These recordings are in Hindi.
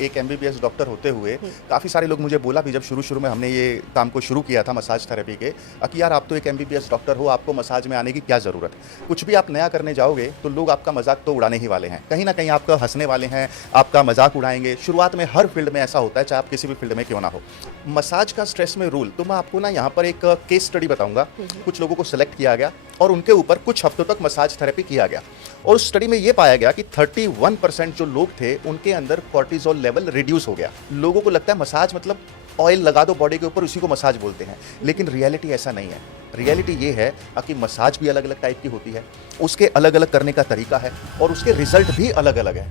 एक एमबीबीएस डॉक्टर होते हुए काफ़ी सारे लोग मुझे बोला भी जब शुरू में हमने ये काम को शुरू किया था मसाज थेरेपी के कि यार आप तो एक एमबीबीएस डॉक्टर हो, आपको मसाज में आने की क्या ज़रूरत। कुछ भी आप नया करने जाओगे तो लोग आपका मजाक तो उड़ाने ही वाले हैं, कहीं ना कहीं आपका हंसने वाले हैं, आपका मजाक उड़ाएंगे। शुरुआत में हर फील्ड में ऐसा होता है, चाहे आप किसी भी फील्ड में क्यों ना हो। मसाज का स्ट्रेस में रूल तो मैं आपको ना यहाँ पर एक केस स्टडी बताऊंगा। कुछ लोगों को सिलेक्ट किया गया और उनके ऊपर कुछ हफ्तों तक मसाज थेरेपी किया गया और उस स्टडी में यह पाया गया कि 31% जो लोग थे उनके अंदर कॉर्टिसोल लेवल रिड्यूस हो गया। लोगों को लगता है मसाज मतलब ऑयल लगा दो बॉडी के ऊपर, उसी को मसाज बोलते हैं, लेकिन रियलिटी ऐसा नहीं है। रियलिटी ये है कि मसाज भी अलग अलग टाइप की होती है, उसके अलग अलग करने का तरीका है और उसके रिजल्ट भी अलग अलग है।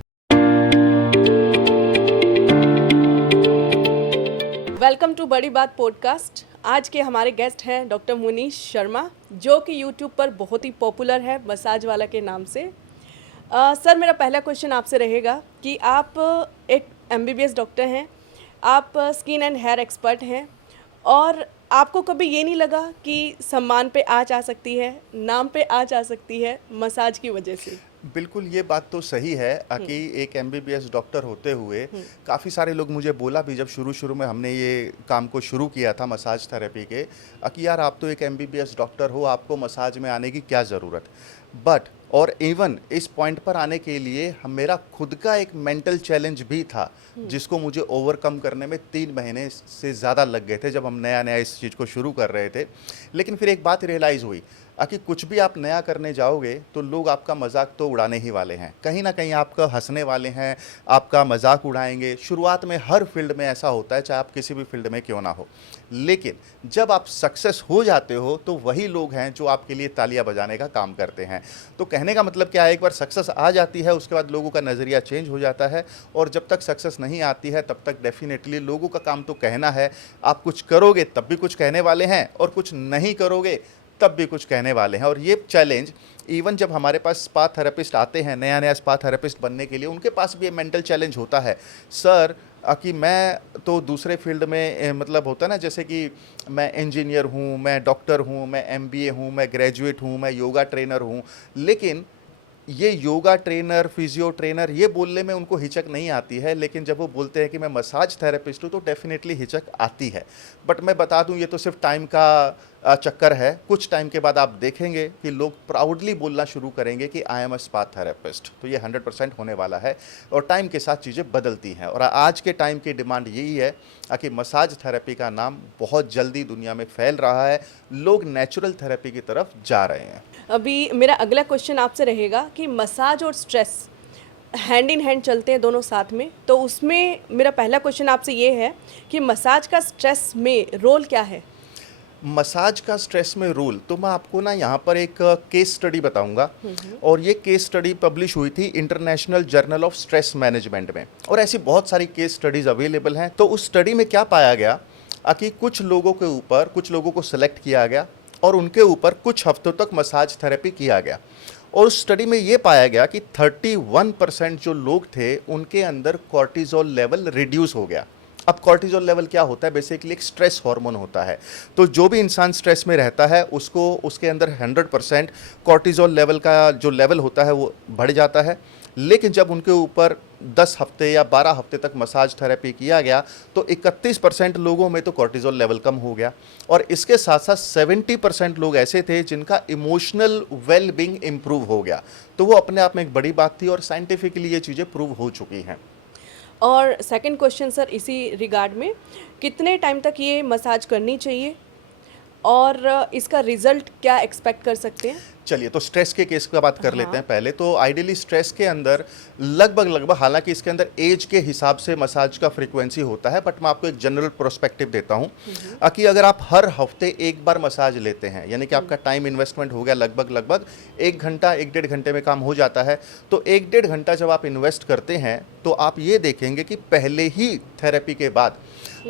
वेलकम टू बड़ी बात पॉडकास्ट। आज के हमारे गेस्ट हैं डॉक्टर मुनीश शर्मा, जो कि यूट्यूब पर बहुत ही पॉपुलर है मसाज वाला के नाम से। सर, मेरा पहला क्वेश्चन आपसे रहेगा कि आप एक एमबीबीएस डॉक्टर हैं, आप स्किन एंड हेयर एक्सपर्ट हैं, और आपको कभी ये नहीं लगा कि सम्मान पे आँच आ सकती है, नाम पे आँच आ सकती है मसाज की वजह से? बिल्कुल, ये बात तो सही है कि एक एमबीबीएस डॉक्टर होते हुए काफ़ी सारे लोग मुझे बोला भी जब शुरू में हमने ये काम को शुरू किया था मसाज थेरेपी के कि यार आप तो एक एमबीबीएस डॉक्टर हो, आपको मसाज में आने की क्या ज़रूरत। बट और इवन इस पॉइंट पर आने के लिए मेरा खुद का एक मेंटल चैलेंज भी था, जिसको मुझे ओवरकम करने में 3 महीने से ज़्यादा लग गए थे जब हम नया इस चीज़ को शुरू कर रहे थे। लेकिन फिर एक बात रियलाइज़ हुई कि कुछ भी आप नया करने जाओगे तो लोग आपका मजाक तो उड़ाने ही वाले हैं, कहीं ना कहीं आपका हंसने वाले हैं, आपका मजाक उड़ाएंगे। शुरुआत में हर फील्ड में ऐसा होता है, चाहे आप किसी भी फील्ड में क्यों ना हो। लेकिन जब आप सक्सेस हो जाते हो तो वही लोग हैं जो आपके लिए तालियां बजाने का काम करते हैं। तो कहने का मतलब क्या है, एक बार सक्सेस आ जाती है उसके बाद लोगों का नज़रिया चेंज हो जाता है, और जब तक सक्सेस नहीं आती है तब तक डेफिनेटली लोगों का काम तो कहना है। आप कुछ करोगे तब भी कुछ कहने वाले हैं, और कुछ नहीं करोगे तब भी कुछ कहने वाले हैं। और ये चैलेंज इवन जब हमारे पास स्पा थेरेपिस्ट आते हैं, नया स्पा थेरेपिस्ट बनने के लिए, उनके पास भी ये मेंटल चैलेंज होता है। सर कि मैं तो दूसरे फील्ड में मतलब होता है ना, जैसे कि मैं इंजीनियर हूँ, मैं डॉक्टर हूँ, मैं एमबीए हूँ, मैं ग्रेजुएट हूँ, मैं योगा ट्रेनर हूँ, लेकिन ये योगा ट्रेनर, फिजियो ट्रेनर, ये बोलने में उनको हिचक नहीं आती है। लेकिन जब वो बोलते हैं कि मैं मसाज थेरेपिस्ट हूँ तो डेफिनेटली हिचक आती है। बट मैं बता दूँ, ये तो सिर्फ टाइम का चक्कर है। कुछ टाइम के बाद आप देखेंगे कि लोग प्राउडली बोलना शुरू करेंगे कि I am a spa therapist. तो ये 100% होने वाला है, और टाइम के साथ चीज़ें बदलती हैं। और आज के टाइम की डिमांड यही है कि मसाज थेरेपी का नाम बहुत जल्दी दुनिया में फैल रहा है, लोग नेचुरल थेरेपी की तरफ जा रहे हैं। अभी मेरा अगला क्वेश्चन आपसे रहेगा कि मसाज और स्ट्रेस हैंड इन हैंड चलते हैं दोनों साथ में, तो उसमें मेरा पहला क्वेश्चन आपसे ये है कि मसाज का स्ट्रेस में रोल क्या है? मसाज का स्ट्रेस में रोल तो मैं आपको ना यहाँ पर एक केस स्टडी बताऊंगा, और ये केस स्टडी पब्लिश हुई थी international journal of stress management में, और ऐसी बहुत सारी केस स्टडीज़ अवेलेबल हैं। तो उस स्टडी में क्या पाया गया कि कुछ लोगों के ऊपर, कुछ लोगों को सिलेक्ट किया गया और उनके ऊपर कुछ हफ्तों तक मसाज थेरेपी किया गया, और उस स्टडी में ये पाया गया कि 31% जो लोग थे उनके अंदर कॉर्टिसोल लेवल रिड्यूस हो गया। अब कॉर्टिसोल लेवल क्या होता है? बेसिकली एक स्ट्रेस हार्मोन होता है। तो जो भी इंसान स्ट्रेस में रहता है उसको उसके अंदर 100% कॉर्टिसोल लेवल का जो लेवल होता है वो बढ़ जाता है। लेकिन जब उनके ऊपर 10 हफ्ते या 12 हफ्ते तक मसाज थेरेपी किया गया तो 31% लोगों में तो कॉर्टिसोल लेवल कम हो गया, और इसके साथ साथ 70% लोग ऐसे थे जिनका इमोशनल वेल बीइंग इम्प्रूव हो गया। तो वो अपने आप में एक बड़ी बात थी, और साइंटिफिकली ये चीज़ें प्रूव हो चुकी हैं। और सेकंड क्वेश्चन सर, इसी रिगार्ड में, कितने टाइम तक ये मसाज करनी चाहिए और इसका रिजल्ट क्या एक्सपेक्ट कर सकते हैं? चलिए, तो स्ट्रेस के केस का बात कर लेते हैं पहले। तो आइडियली स्ट्रेस के अंदर लगभग हालांकि इसके अंदर एज के हिसाब से मसाज का फ्रीक्वेंसी होता है, बट मैं आपको एक जनरल प्रोस्पेक्टिव देता हूं कि अगर आप हर हफ्ते एक बार मसाज लेते हैं, यानी कि आपका टाइम इन्वेस्टमेंट हो गया लगभग 1 घंटा, 1 डेढ़ घंटे में काम हो जाता है। तो 1 डेढ़ घंटा जब आप इन्वेस्ट करते हैं तो आप ये देखेंगे कि पहले ही थेरेपी के बाद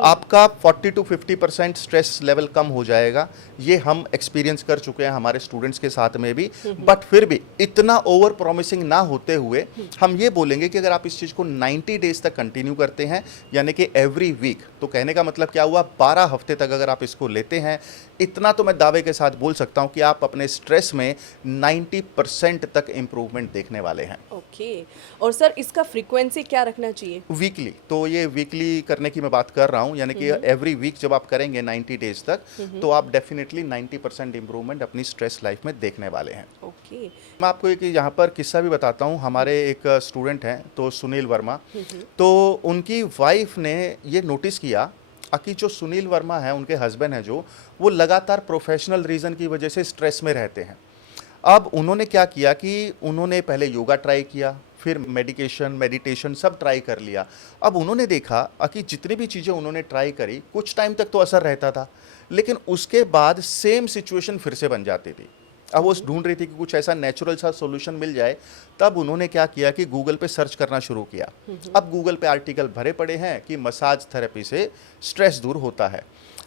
आपका 40 to 50% स्ट्रेस लेवल कम हो जाएगा। ये हम एक्सपीरियंस कर चुके हैं हमारे स्टूडेंट्स के साथ में भी। बट फिर भी इतना ओवर प्रॉमिसिंग ना होते हुए हम ये बोलेंगे कि अगर आप इस चीज़ को 90 डेज तक कंटिन्यू करते हैं, यानी कि एवरी वीक, तो कहने का मतलब क्या हुआ, 12 हफ्ते तक अगर आप इसको लेते हैं, इतना तो मैं दावे के साथ बोल सकता हूं कि आप अपने स्ट्रेस में 90% तक इंप्रूवमेंट देखने वाले हैं। ओके। और सर इसका फ्रीक्वेंसी क्या रखना चाहिए? वीकली, तो ये वीकली करने की मैं बात कर रहा हूँ, यानी कि एवरी वीक जब आप करेंगे 90 डेज तक, तो आप डेफिनेटली 90% इंप्रूवमेंट अपनी स्ट्रेस लाइफ में देखने वाले हैं। ओके। मैं आपको एक यहाँ पर किस्सा भी बताता हूँ। हमारे एक स्टूडेंट हैं, तो सुनील वर्मा, तो उनकी वाइफ ने ये नोटिस किया कि जो सुनील वर्मा है, उनके हस्बैंड हैं जो, वो लगातार प्रोफेशनल रीज़न की वजह से स्ट्रेस में रहते हैं। अब उन्होंने क्या किया कि उन्होंने पहले योगा ट्राई किया, फिर मेडिटेशन सब ट्राई कर लिया। अब उन्होंने देखा कि जितनी भी चीज़ें उन्होंने ट्राई करी, कुछ टाइम तक तो असर रहता था, लेकिन उसके बाद सेम सिचुएशन फिर से बन जाती थी। अब वो ढूंढ रही थी कि कुछ ऐसा नेचुरल सा सॉल्यूशन मिल जाए। तब उन्होंने क्या किया कि गूगल पे सर्च करना शुरू किया। अब गूगल पे आर्टिकल भरे पड़े हैं कि मसाज थेरेपी से स्ट्रेस दूर होता है।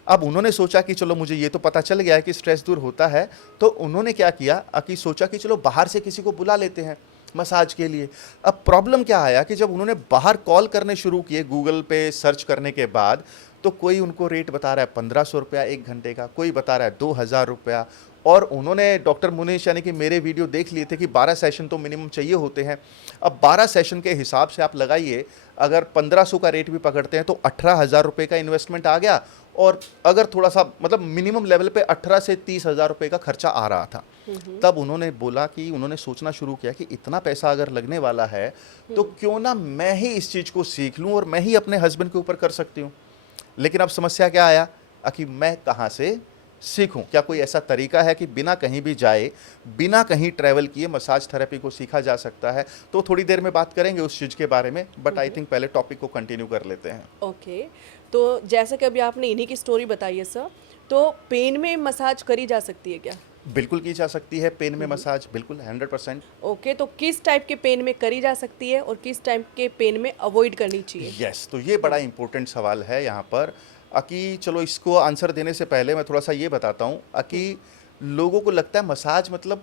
अब उन्होंने सोचा कि चलो मुझे ये तो पता चल गया है कि स्ट्रेस दूर होता है, तो उन्होंने क्या किया कि सोचा कि चलो बाहर से किसी को बुला लेते हैं मसाज के लिए। अब प्रॉब्लम क्या आया कि जब उन्होंने बाहर कॉल करने शुरू किए गूगल पे सर्च करने के बाद, तो कोई उनको रेट बता रहा है 1500 रुपया 1 घंटे का, कोई बता रहा है 2000 रुपया। और उन्होंने डॉक्टर मुनीश यानी कि मेरे वीडियो देख लिए थे कि 12 सेशन तो मिनिमम चाहिए होते हैं। अब 12 सेशन के हिसाब से आप लगाइए, अगर 1500 का रेट भी पकड़ते हैं तो 18,000 रुपये का इन्वेस्टमेंट आ गया। और अगर थोड़ा सा मतलब मिनिमम लेवल पे 18 से 30,000 रुपये का खर्चा आ रहा था। तब उन्होंने बोला कि उन्होंने सोचना शुरू किया कि इतना पैसा अगर लगने वाला है, तो क्यों ना मैं ही इस चीज़ को सीख लूँ और मैं ही अपने हस्बैंड के ऊपर कर सकती हूँ। लेकिन अब समस्या क्या आया कि मैं कहाँ से सीखूं? क्या कोई ऐसा तरीका है कि बिना कहीं भी जाए, बिना कहीं ट्रैवल किए मसाज थेरेपी को सीखा जा सकता है? तो थोड़ी देर में बात करेंगे उस चीज़ के बारे में, बट आई थिंक पहले टॉपिक को कंटिन्यू कर लेते हैं। ओके। तो जैसे कि अभी आपने इन्हीं की स्टोरी बताई है सर, तो पेन में मसाज करी जा सकती है क्या? बिल्कुल की जा सकती है पेन में मसाज, बिल्कुल 100%। ओके। तो किस टाइप के पेन में करी जा सकती है और किस टाइप के पेन में अवॉइड करनी चाहिए? यस, तो ये बड़ा इंपॉर्टेंट सवाल है यहाँ पर। कि चलो इसको आंसर देने से पहले मैं थोड़ा सा ये बताता हूँ कि लोगों को लगता है मसाज मतलब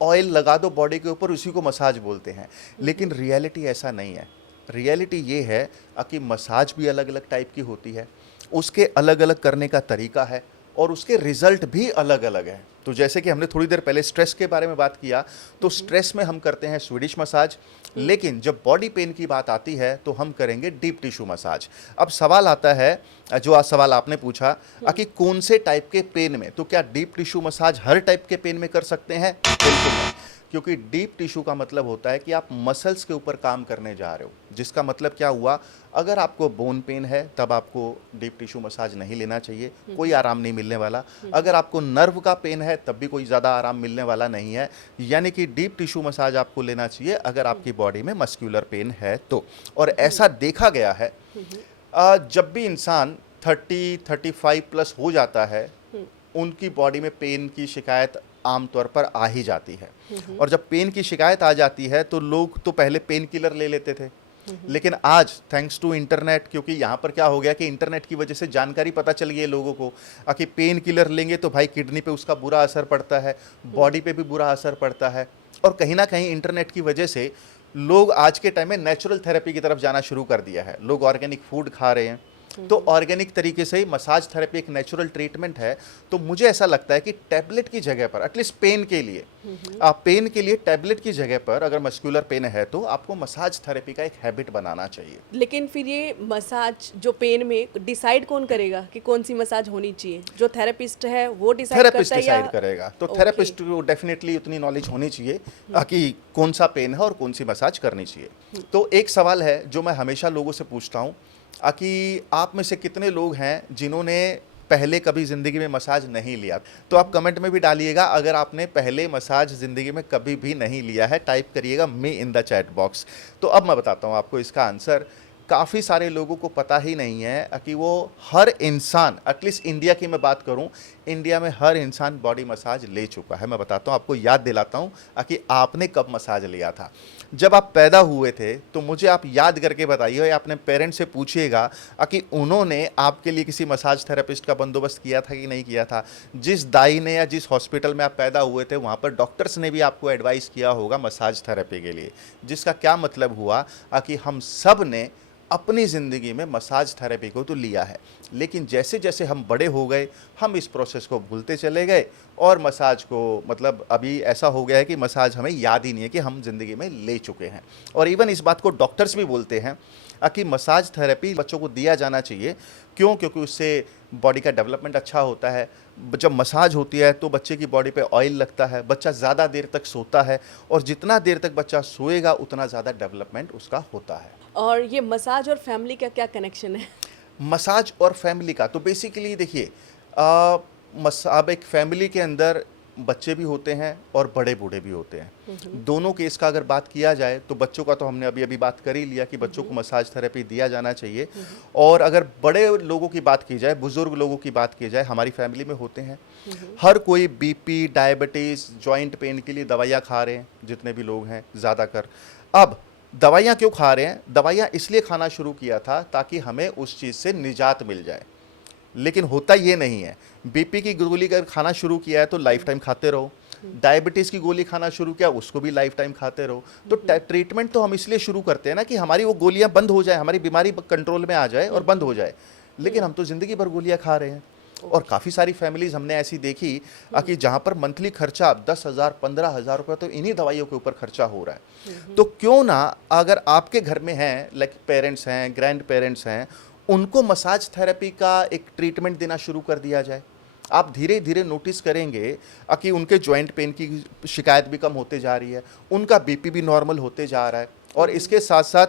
ऑयल लगा दो बॉडी के ऊपर, उसी को मसाज बोलते हैं, लेकिन रियलिटी ऐसा नहीं है। रियलिटी ये है कि मसाज भी अलग अलग टाइप की होती है, उसके अलग अलग करने का तरीका है और उसके रिजल्ट भी अलग अलग हैं। तो जैसे कि हमने थोड़ी देर पहले स्ट्रेस के बारे में बात किया, तो स्ट्रेस में हम करते हैं स्वीडिश मसाज, लेकिन जब बॉडी पेन की बात आती है तो हम करेंगे डीप टिश्यू मसाज। अब सवाल आता है, जो आज सवाल आपने पूछा कि कौन से टाइप के पेन में, तो क्या डीप टिश्यू मसाज हर टाइप के पेन में कर सकते हैं? बिल्कुल नहीं, क्योंकि डीप टिश्यू का मतलब होता है कि आप मसल्स के ऊपर काम करने जा रहे हो, जिसका मतलब क्या हुआ, अगर आपको बोन पेन है तब आपको डीप टिश्यू मसाज नहीं लेना चाहिए, कोई आराम नहीं मिलने वाला। अगर आपको नर्व का पेन है तब भी कोई ज़्यादा आराम मिलने वाला नहीं है, यानी कि डीप टिश्यू मसाज आपको लेना चाहिए अगर आपकी बॉडी में मस्क्यूलर पेन है तो। और ऐसा देखा गया है जब भी इंसान 30-35 प्लस हो जाता है, उनकी बॉडी में पेन की शिकायत आमतौर पर आ ही जाती है। और जब पेन की शिकायत आ जाती है तो लोग तो पहले पेन किलर ले लेते थे, लेकिन आज थैंक्स टू इंटरनेट, क्योंकि यहाँ पर क्या हो गया कि इंटरनेट की वजह से जानकारी पता चल गई है लोगों को कि पेन किलर लेंगे तो भाई किडनी पे उसका बुरा असर पड़ता है, बॉडी पे भी बुरा असर पड़ता है। और कहीं ना कहीं इंटरनेट की वजह से लोग आज के टाइम में नेचुरल थेरेपी की तरफ जाना शुरू कर दिया है। लोग ऑर्गेनिक फूड खा रहे हैं, तो ऑर्गेनिक तरीके से ही मसाज थेरेपी एक नेचुरल ट्रीटमेंट है। तो मुझे ऐसा लगता है कि टैबलेट की जगह पर, एटलीस्ट पेन के लिए टैबलेट की जगह पर अगर मस्कुलर पेन है तो आपको मसाज थेरेपी का एक हैबिट बनाना चाहिए। लेकिन फिर ये मसाज जो पेन में डिसाइड कौन करेगा कि कौन सी मसाज होनी चाहिए? जो थेरेपिस्ट है वो डिसाइड थेरेपिस्ट करता है डिसाइड या? करेगा। तो Okay. थेरेपिस्ट को डेफिनेटली उतनी नॉलेज होनी चाहिए कि कौन सा पेन है और कौन सी मसाज करनी चाहिए। तो एक सवाल है जो मैं हमेशा लोगों से पूछता हूँ कि आप में से कितने लोग हैं जिन्होंने पहले कभी ज़िंदगी में मसाज नहीं लिया? तो आप कमेंट में भी डालिएगा अगर आपने पहले मसाज ज़िंदगी में कभी भी नहीं लिया है, टाइप करिएगा मी इन द चैट बॉक्स। तो अब मैं बताता हूँ आपको इसका आंसर। काफ़ी सारे लोगों को पता ही नहीं है कि वो हर इंसान, एटलीस्ट इंडिया की मैं बात करूं, इंडिया में हर इंसान बॉडी मसाज ले चुका है। मैं बताता हूं, आपको याद दिलाता हूं कि आपने कब मसाज लिया था। जब आप पैदा हुए थे तो मुझे आप याद करके बताइए, या अपने पेरेंट्स से पूछिएगा कि उन्होंने आपके लिए किसी मसाज थेरेपिस्ट का बंदोबस्त किया था कि नहीं किया था। जिस दाई ने या जिस हॉस्पिटल में आप पैदा हुए थे वहाँ पर डॉक्टर्स ने भी आपको एडवाइस किया होगा मसाज थेरेपी के लिए, जिसका क्या मतलब हुआ कि हम सब ने अपनी ज़िंदगी में मसाज थेरेपी को तो लिया है, लेकिन जैसे जैसे हम बड़े हो गए हम इस प्रोसेस को भूलते चले गए और मसाज को, मतलब अभी ऐसा हो गया है कि मसाज हमें याद ही नहीं है कि हम ज़िंदगी में ले चुके हैं। और इवन इस बात को डॉक्टर्स भी बोलते हैं कि मसाज थेरेपी बच्चों को दिया जाना चाहिए। क्यों? क्योंकि उससे बॉडी का डेवलपमेंट अच्छा होता है। जब मसाज होती है तो बच्चे की बॉडी पे ऑयल लगता है, बच्चा ज़्यादा देर तक सोता है, और जितना देर तक बच्चा सोएगा उतना ज़्यादा डेवलपमेंट उसका होता है। और ये मसाज और फैमिली का क्या कनेक्शन है? मसाज और फैमिली का तो बेसिकली देखिए, अब एक फैमिली के अंदर बच्चे भी होते हैं और बड़े बूढ़े भी होते हैं। दोनों केस का अगर बात किया जाए तो बच्चों का तो हमने अभी अभी बात कर ही लिया कि बच्चों को मसाज थेरेपी दिया जाना चाहिए। और अगर बड़े लोगों की बात की जाए, बुजुर्ग लोगों की बात की जाए, हमारी फैमिली में होते हैं। हर कोई बीपी, डायबिटीज़, जॉइंट पेन के लिए दवाइयाँ खा रहे हैं, जितने भी लोग हैं ज़्यादातर। अब दवाइयाँ क्यों खा रहे हैं? दवाइयाँ इसलिए खाना शुरू किया था ताकि हमें उस चीज़ से निजात मिल जाए, लेकिन होता ये नहीं है। बीपी की गोली अगर खाना शुरू किया है तो लाइफ टाइम खाते रहो, डायबिटीज़ की गोली खाना शुरू किया उसको भी लाइफ टाइम खाते रहो। तो ट्रीटमेंट तो हम इसलिए शुरू करते हैं ना कि हमारी वो गोलियां बंद हो जाए, हमारी बीमारी कंट्रोल में आ जाए और बंद हो जाए, लेकिन हम तो ज़िंदगी भर गोलियां खा रहे हैं। और काफ़ी सारी फैमिलीज़ हमने ऐसी देखी कि जहाँ पर मंथली खर्चा 10,000 15,000 रुपये तो इन्हीं दवाइयों के ऊपर खर्चा हो रहा है। तो क्यों ना, अगर आपके घर में हैं, लाइक पेरेंट्स हैं, ग्रैंड पेरेंट्स हैं, उनको मसाज थेरेपी का एक ट्रीटमेंट देना शुरू कर दिया जाए। आप धीरे धीरे नोटिस करेंगे कि उनके जॉइंट पेन की शिकायत भी कम होते जा रही है, उनका बीपी भी नॉर्मल होते जा रहा है, और इसके साथ साथ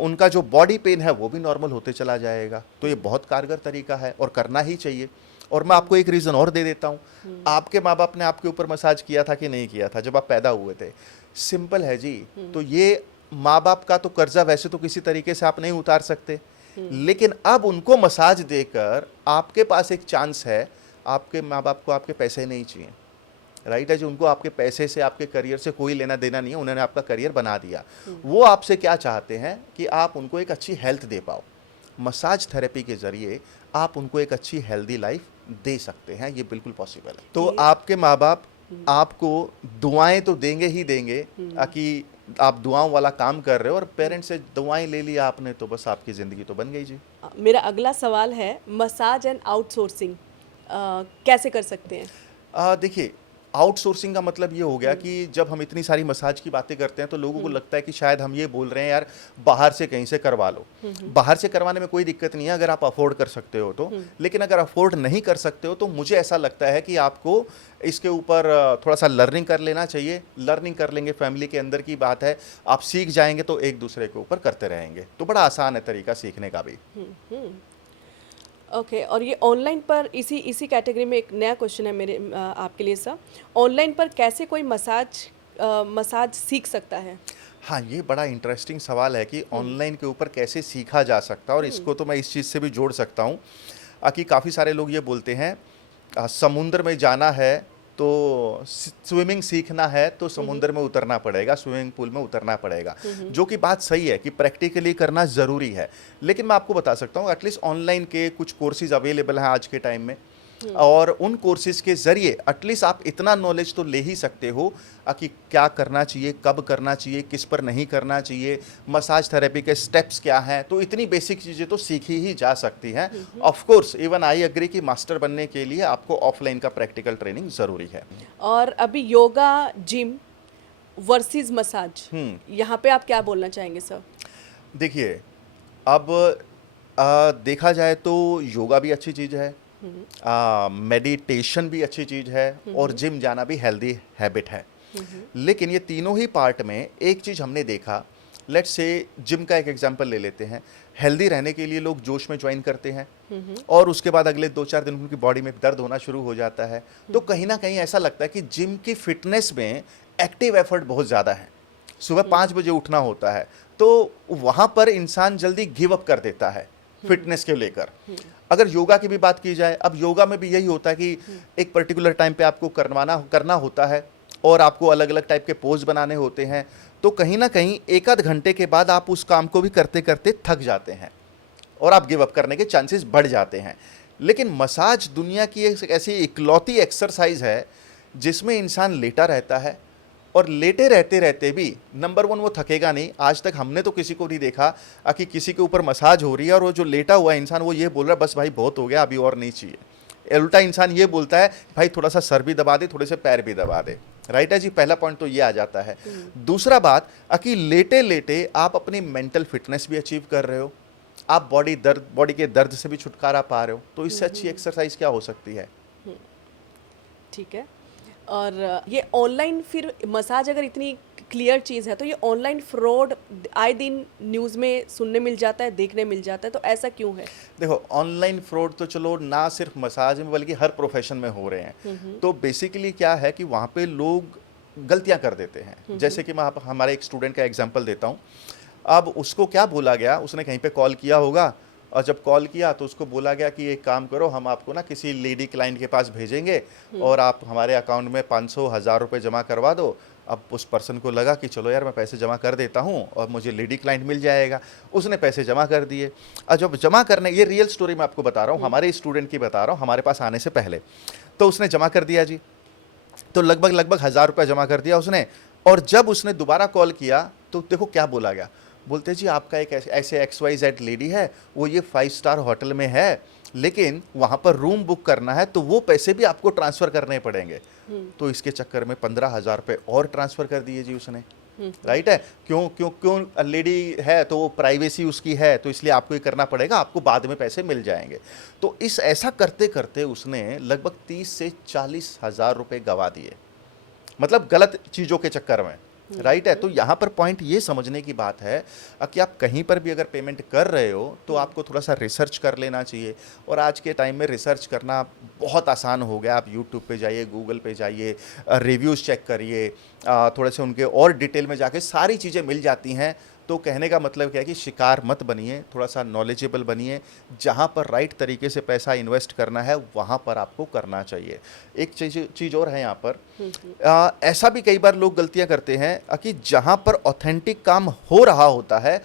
उनका जो बॉडी पेन है वो भी नॉर्मल होते चला जाएगा। तो ये बहुत कारगर तरीका है और करना ही चाहिए। और मैं आपको एक रीज़न और दे देता हूँ, आपके माँ बाप ने आपके ऊपर मसाज किया था कि नहीं किया था जब आप पैदा हुए थे? सिंपल है जी। तो ये माँ बाप का तो कर्जा वैसे तो किसी तरीके से आप नहीं उतार सकते, लेकिन अब उनको मसाज देकर आपके पास एक चांस है। आपके माँ बाप को आपके पैसे नहीं चाहिए, राइट है जी, उनको आपके पैसे से, आपके करियर से कोई लेना देना नहीं है, उन्होंने आपका करियर बना दिया। वो आपसे क्या चाहते हैं कि आप उनको एक अच्छी हेल्थ दे पाओ। मसाज थेरेपी के ज़रिए आप उनको एक अच्छी हेल्दी लाइफ दे सकते हैं, ये बिल्कुल पॉसिबल है। तो आपके माँ बाप आपको दुआएं तो देंगे ही देंगे कि आप दुआओं वाला काम कर रहे हो, और पेरेंट्स से दुआएं ले लिया आपने तो बस आपकी ज़िंदगी तो बन गई जी। मेरा अगला सवाल है, मसाज एंड आउटसोर्सिंग कैसे कर सकते हैं? देखिए, आउटसोर्सिंग का मतलब ये हो गया कि जब हम इतनी सारी मसाज की बातें करते हैं तो लोगों को लगता है कि शायद हम ये बोल रहे हैं यार बाहर से कहीं से करवा लो। बाहर से करवाने में कोई दिक्कत नहीं है अगर आप अफोर्ड कर सकते हो तो, लेकिन अगर अफोर्ड नहीं कर सकते हो तो मुझे ऐसा लगता है कि आपको इसके ऊपर थोड़ा सा लर्निंग कर लेना चाहिए। लर्निंग कर लेंगे, फैमिली के अंदर की बात है, आप सीख जाएंगे तो एक दूसरे के ऊपर करते रहेंगे। तो बड़ा आसान है तरीका सीखने का भी। ओके और ये ऑनलाइन पर इसी कैटेगरी में एक नया क्वेश्चन है मेरे आपके लिए सर। ऑनलाइन पर कैसे कोई मसाज सीख सकता है? हाँ, ये बड़ा इंटरेस्टिंग सवाल है कि ऑनलाइन के ऊपर कैसे सीखा जा सकता है, और इसको तो मैं इस चीज़ से भी जोड़ सकता हूँ कि काफ़ी सारे लोग ये बोलते हैं समुद्र में जाना है तो स्विमिंग सीखना है तो समुद्र में उतरना पड़ेगा, स्विमिंग पूल में उतरना पड़ेगा, जो कि बात सही है कि प्रैक्टिकली करना ज़रूरी है। लेकिन मैं आपको बता सकता हूँ एटलीस्ट ऑनलाइन के कुछ कोर्सेज अवेलेबल हैं आज के टाइम में, और उन कोर्सेज के ज़रिए एटलीस्ट आप इतना नॉलेज तो ले ही सकते हो कि क्या करना चाहिए, कब करना चाहिए, किस पर नहीं करना चाहिए, मसाज थेरेपी के स्टेप्स क्या हैं। तो इतनी बेसिक चीज़ें तो सीखी ही जा सकती हैं। Of course even I agree कि मास्टर बनने के लिए आपको ऑफलाइन का प्रैक्टिकल ट्रेनिंग ज़रूरी है। और अभी योगा, जिम वर्सेस मसाज, यहाँ पे आप क्या बोलना चाहेंगे सर? देखिए, अब देखा जाए तो योगा भी अच्छी चीज़ है, मेडिटेशन भी अच्छी चीज़ है, और जिम जाना भी हेल्दी हैबिट है। लेकिन ये तीनों ही पार्ट में एक चीज़ हमने देखा, लेट्स से जिम का एक एग्जांपल ले लेते हैं। हेल्दी रहने के लिए लोग जोश में ज्वाइन करते हैं और उसके बाद अगले 2-4 दिन उनकी बॉडी में दर्द होना शुरू हो जाता है। तो कहीं ना कहीं ऐसा लगता है कि जिम की फिटनेस में एक्टिव एफर्ट बहुत ज़्यादा है। सुबह 5 बजे उठना होता है, तो वहाँ पर इंसान जल्दी गिव अप कर देता है फिटनेस के लेकर। अगर योगा की भी बात की जाए, अब योगा में भी यही होता है कि एक पर्टिकुलर टाइम पे आपको करना होता है और आपको अलग अलग टाइप के पोज बनाने होते हैं, तो कहीं ना कहीं एक आध घंटे के बाद आप उस काम को भी करते करते थक जाते हैं और आप गिव अप करने के चांसेस बढ़ जाते हैं। लेकिन मसाज दुनिया की एक ऐसी इकलौती एक्सरसाइज है जिसमें इंसान लेटा रहता है और लेटे रहते रहते भी नंबर वन वो थकेगा नहीं। आज तक हमने तो किसी को नहीं देखा कि किसी के ऊपर मसाज हो रही है और वो जो लेटा हुआ इंसान वो ये बोल रहा है बस भाई बहुत हो गया, अभी और नहीं चाहिए। उल्टा इंसान ये बोलता है भाई थोड़ा सा सर भी दबा दे, थोड़े से पैर भी दबा दे। राइट है जी, पहला पॉइंट तो ये आ जाता है। दूसरा बात कि लेटे लेटे आप अपनी मेंटल फिटनेस भी अचीव कर रहे हो, आप बॉडी के दर्द से भी छुटकारा पा रहे हो, तो इससे अच्छी एक्सरसाइज क्या हो सकती है। ठीक है। और ये ऑनलाइन फिर मसाज अगर इतनी क्लियर चीज़ है तो ये ऑनलाइन फ्रॉड आए दिन न्यूज़ में सुनने मिल जाता है, देखने मिल जाता है, तो ऐसा क्यों है? देखो, ऑनलाइन फ्रॉड तो चलो ना सिर्फ मसाज में बल्कि हर प्रोफेशन में हो रहे हैं। तो बेसिकली क्या है कि वहाँ पे लोग गलतियाँ कर देते हैं। जैसे कि मैं हमारे एक स्टूडेंट का एग्जांपल देता हूँ। अब उसको क्या बोला गया, उसने कहीं पे कॉल किया होगा और जब कॉल किया तो उसको बोला गया कि एक काम करो, हम आपको ना किसी लेडी क्लाइंट के पास भेजेंगे और आप हमारे अकाउंट में 500-1000 रुपये जमा करवा दो। अब उस पर्सन को लगा कि चलो यार मैं पैसे जमा कर देता हूँ और मुझे लेडी क्लाइंट मिल जाएगा। उसने पैसे जमा कर दिए और जब जमा करने, ये रियल स्टोरी मैं आपको बता रहा हूँ, हमारे स्टूडेंट की बता रहा हूँ, हमारे पास आने से पहले। तो उसने जमा कर दिया जी, तो लगभग 1000 रुपये जमा कर दिया उसने। और जब उसने दोबारा कॉल किया तो देखो क्या बोला गया, बोलते जी आपका एक ऐसे XYZ लेडी है, वो ये 5 स्टार होटल में है, लेकिन वहाँ पर रूम बुक करना है तो वो पैसे भी आपको ट्रांसफ़र करने पड़ेंगे। तो इसके चक्कर में 15,000 रुपये और ट्रांसफ़र कर दिए जी उसने। राइट है, क्यों क्यों क्यों लेडी है तो वो प्राइवेसी उसकी है, तो इसलिए आपको ये करना पड़ेगा, आपको बाद में पैसे मिल जाएंगे। तो ऐसा करते करते उसने लगभग 30 से 40,000 रुपये गंवा दिए, मतलब गलत चीज़ों के चक्कर में। राइट है, तो यहाँ पर पॉइंट ये समझने की बात है कि आप कहीं पर भी अगर पेमेंट कर रहे हो तो आपको थोड़ा सा रिसर्च कर लेना चाहिए। और आज के टाइम में रिसर्च करना बहुत आसान हो गया। आप यूट्यूब पे जाइए, गूगल पे जाइए, रिव्यूज़ चेक करिए, थोड़े से उनके और डिटेल में जाके सारी चीज़ें मिल जाती हैं। तो कहने का मतलब क्या है कि शिकार मत बनिए, थोड़ा सा नॉलेजेबल बनिए। जहाँ पर राइट तरीके से पैसा इन्वेस्ट करना है वहाँ पर आपको करना चाहिए। एक चीज़ और है यहाँ पर, ऐसा भी कई बार लोग गलतियाँ करते हैं कि जहाँ पर ऑथेंटिक काम हो रहा होता है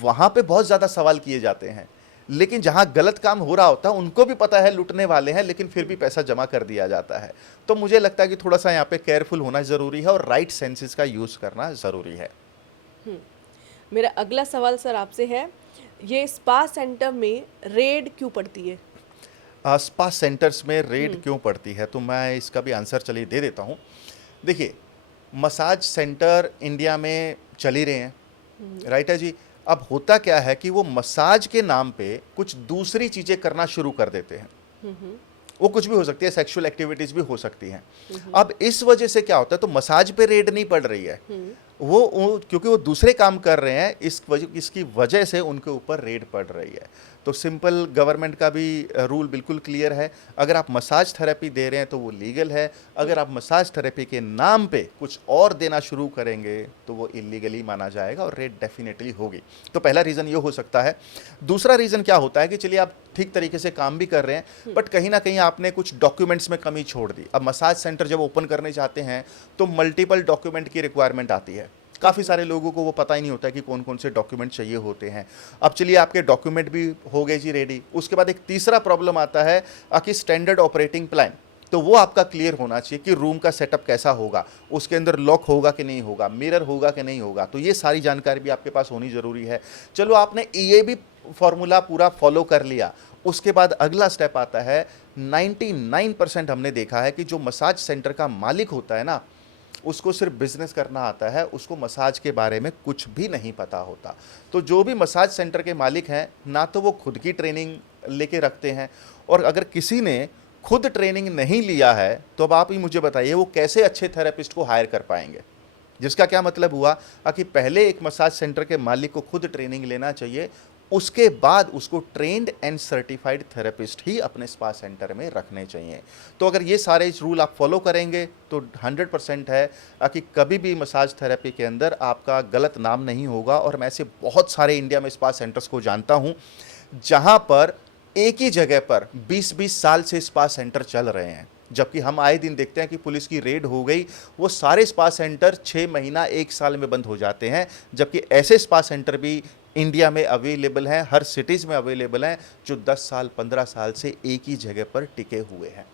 वहाँ पे बहुत ज़्यादा सवाल किए जाते हैं, लेकिन जहाँ गलत काम हो रहा होता है उनको भी पता है लूटने वाले हैं, लेकिन फिर भी पैसा जमा कर दिया जाता है। तो मुझे लगता है कि थोड़ा सा यहाँ पे केयरफुल होना ज़रूरी है और राइट सेंसेस का यूज़ करना ज़रूरी है। मेरा अगला सवाल सर आपसे है, ये स्पा सेंटर में रेड क्यों पड़ती है? स्पा सेंटर्स में रेड क्यों पड़ती है, तो मैं इसका भी आंसर चलिए दे देता हूँ। देखिए, मसाज सेंटर इंडिया में चल ही रहे हैं, राइट है जी। अब होता क्या है कि वो मसाज के नाम पे कुछ दूसरी चीज़ें करना शुरू कर देते हैं। वो कुछ भी हो सकती है, सेक्सुअल एक्टिविटीज़ भी हो सकती हैं। अब इस वजह से क्या होता है, तो मसाज पे रेड नहीं पड़ रही है, वो क्योंकि वो दूसरे काम कर रहे हैं, इसकी वजह से उनके ऊपर रेड पड़ रही है। तो सिंपल गवर्नमेंट का भी रूल बिल्कुल क्लियर है, अगर आप मसाज थेरेपी दे रहे हैं तो वो लीगल है। अगर आप मसाज थेरेपी के नाम पे कुछ और देना शुरू करेंगे तो वो इलीगली माना जाएगा और रेड डेफिनेटली होगी। तो पहला रीज़न ये हो सकता है। दूसरा रीज़न क्या होता है कि चलिए आप ठीक तरीके से काम भी कर रहे हैं, बट कहीं ना कहीं आपने कुछ डॉक्यूमेंट्स में कमी छोड़ दी। अब मसाज सेंटर जब ओपन करने जाते हैं तो मल्टीपल डॉक्यूमेंट की रिक्वायरमेंट आती है। काफ़ी सारे लोगों को वो पता ही नहीं होता है कि कौन कौन से डॉक्यूमेंट चाहिए होते हैं। अब चलिए आपके डॉक्यूमेंट भी हो गए जी रेडी, उसके बाद एक तीसरा प्रॉब्लम आता है कि स्टैंडर्ड ऑपरेटिंग प्लान, तो वो आपका क्लियर होना चाहिए कि रूम का सेटअप कैसा होगा, उसके अंदर लॉक होगा कि नहीं होगा, मिरर होगा कि नहीं होगा। तो ये सारी जानकारी भी आपके पास होनी ज़रूरी है। चलो आपने ये भी फॉर्मूला पूरा फॉलो कर लिया, उसके बाद अगला स्टेप आता है 99% हमने देखा है कि जो मसाज सेंटर का मालिक होता है ना, उसको सिर्फ बिजनेस करना आता है, उसको मसाज के बारे में कुछ भी नहीं पता होता। तो जो भी मसाज सेंटर के मालिक हैं ना तो वो खुद की ट्रेनिंग लेके रखते हैं, और अगर किसी ने खुद ट्रेनिंग नहीं लिया है तो अब आप ही मुझे बताइए वो कैसे अच्छे थेरेपिस्ट को हायर कर पाएंगे। जिसका क्या मतलब हुआ कि पहले एक मसाज सेंटर के मालिक को खुद ट्रेनिंग लेना चाहिए, उसके बाद उसको ट्रेंड एंड सर्टिफाइड थेरेपिस्ट ही अपने स्पा सेंटर में रखने चाहिए। तो अगर ये सारे रूल आप फॉलो करेंगे तो 100% है कि कभी भी मसाज थेरेपी के अंदर आपका गलत नाम नहीं होगा। और मैं ऐसे बहुत सारे इंडिया में स्पा सेंटर्स को जानता हूँ जहाँ पर एक ही जगह पर 20-20 साल से स्पा सेंटर चल रहे हैं, जबकि हम आए दिन देखते हैं कि पुलिस की रेड हो गई, वो सारे स्पा सेंटर 6 महीना 1 साल में बंद हो जाते हैं। जबकि ऐसे स्पा सेंटर भी इंडिया में अवेलेबल हैं, हर सिटीज़ में अवेलेबल हैं, जो 10 साल 15 साल से एक ही जगह पर टिके हुए हैं।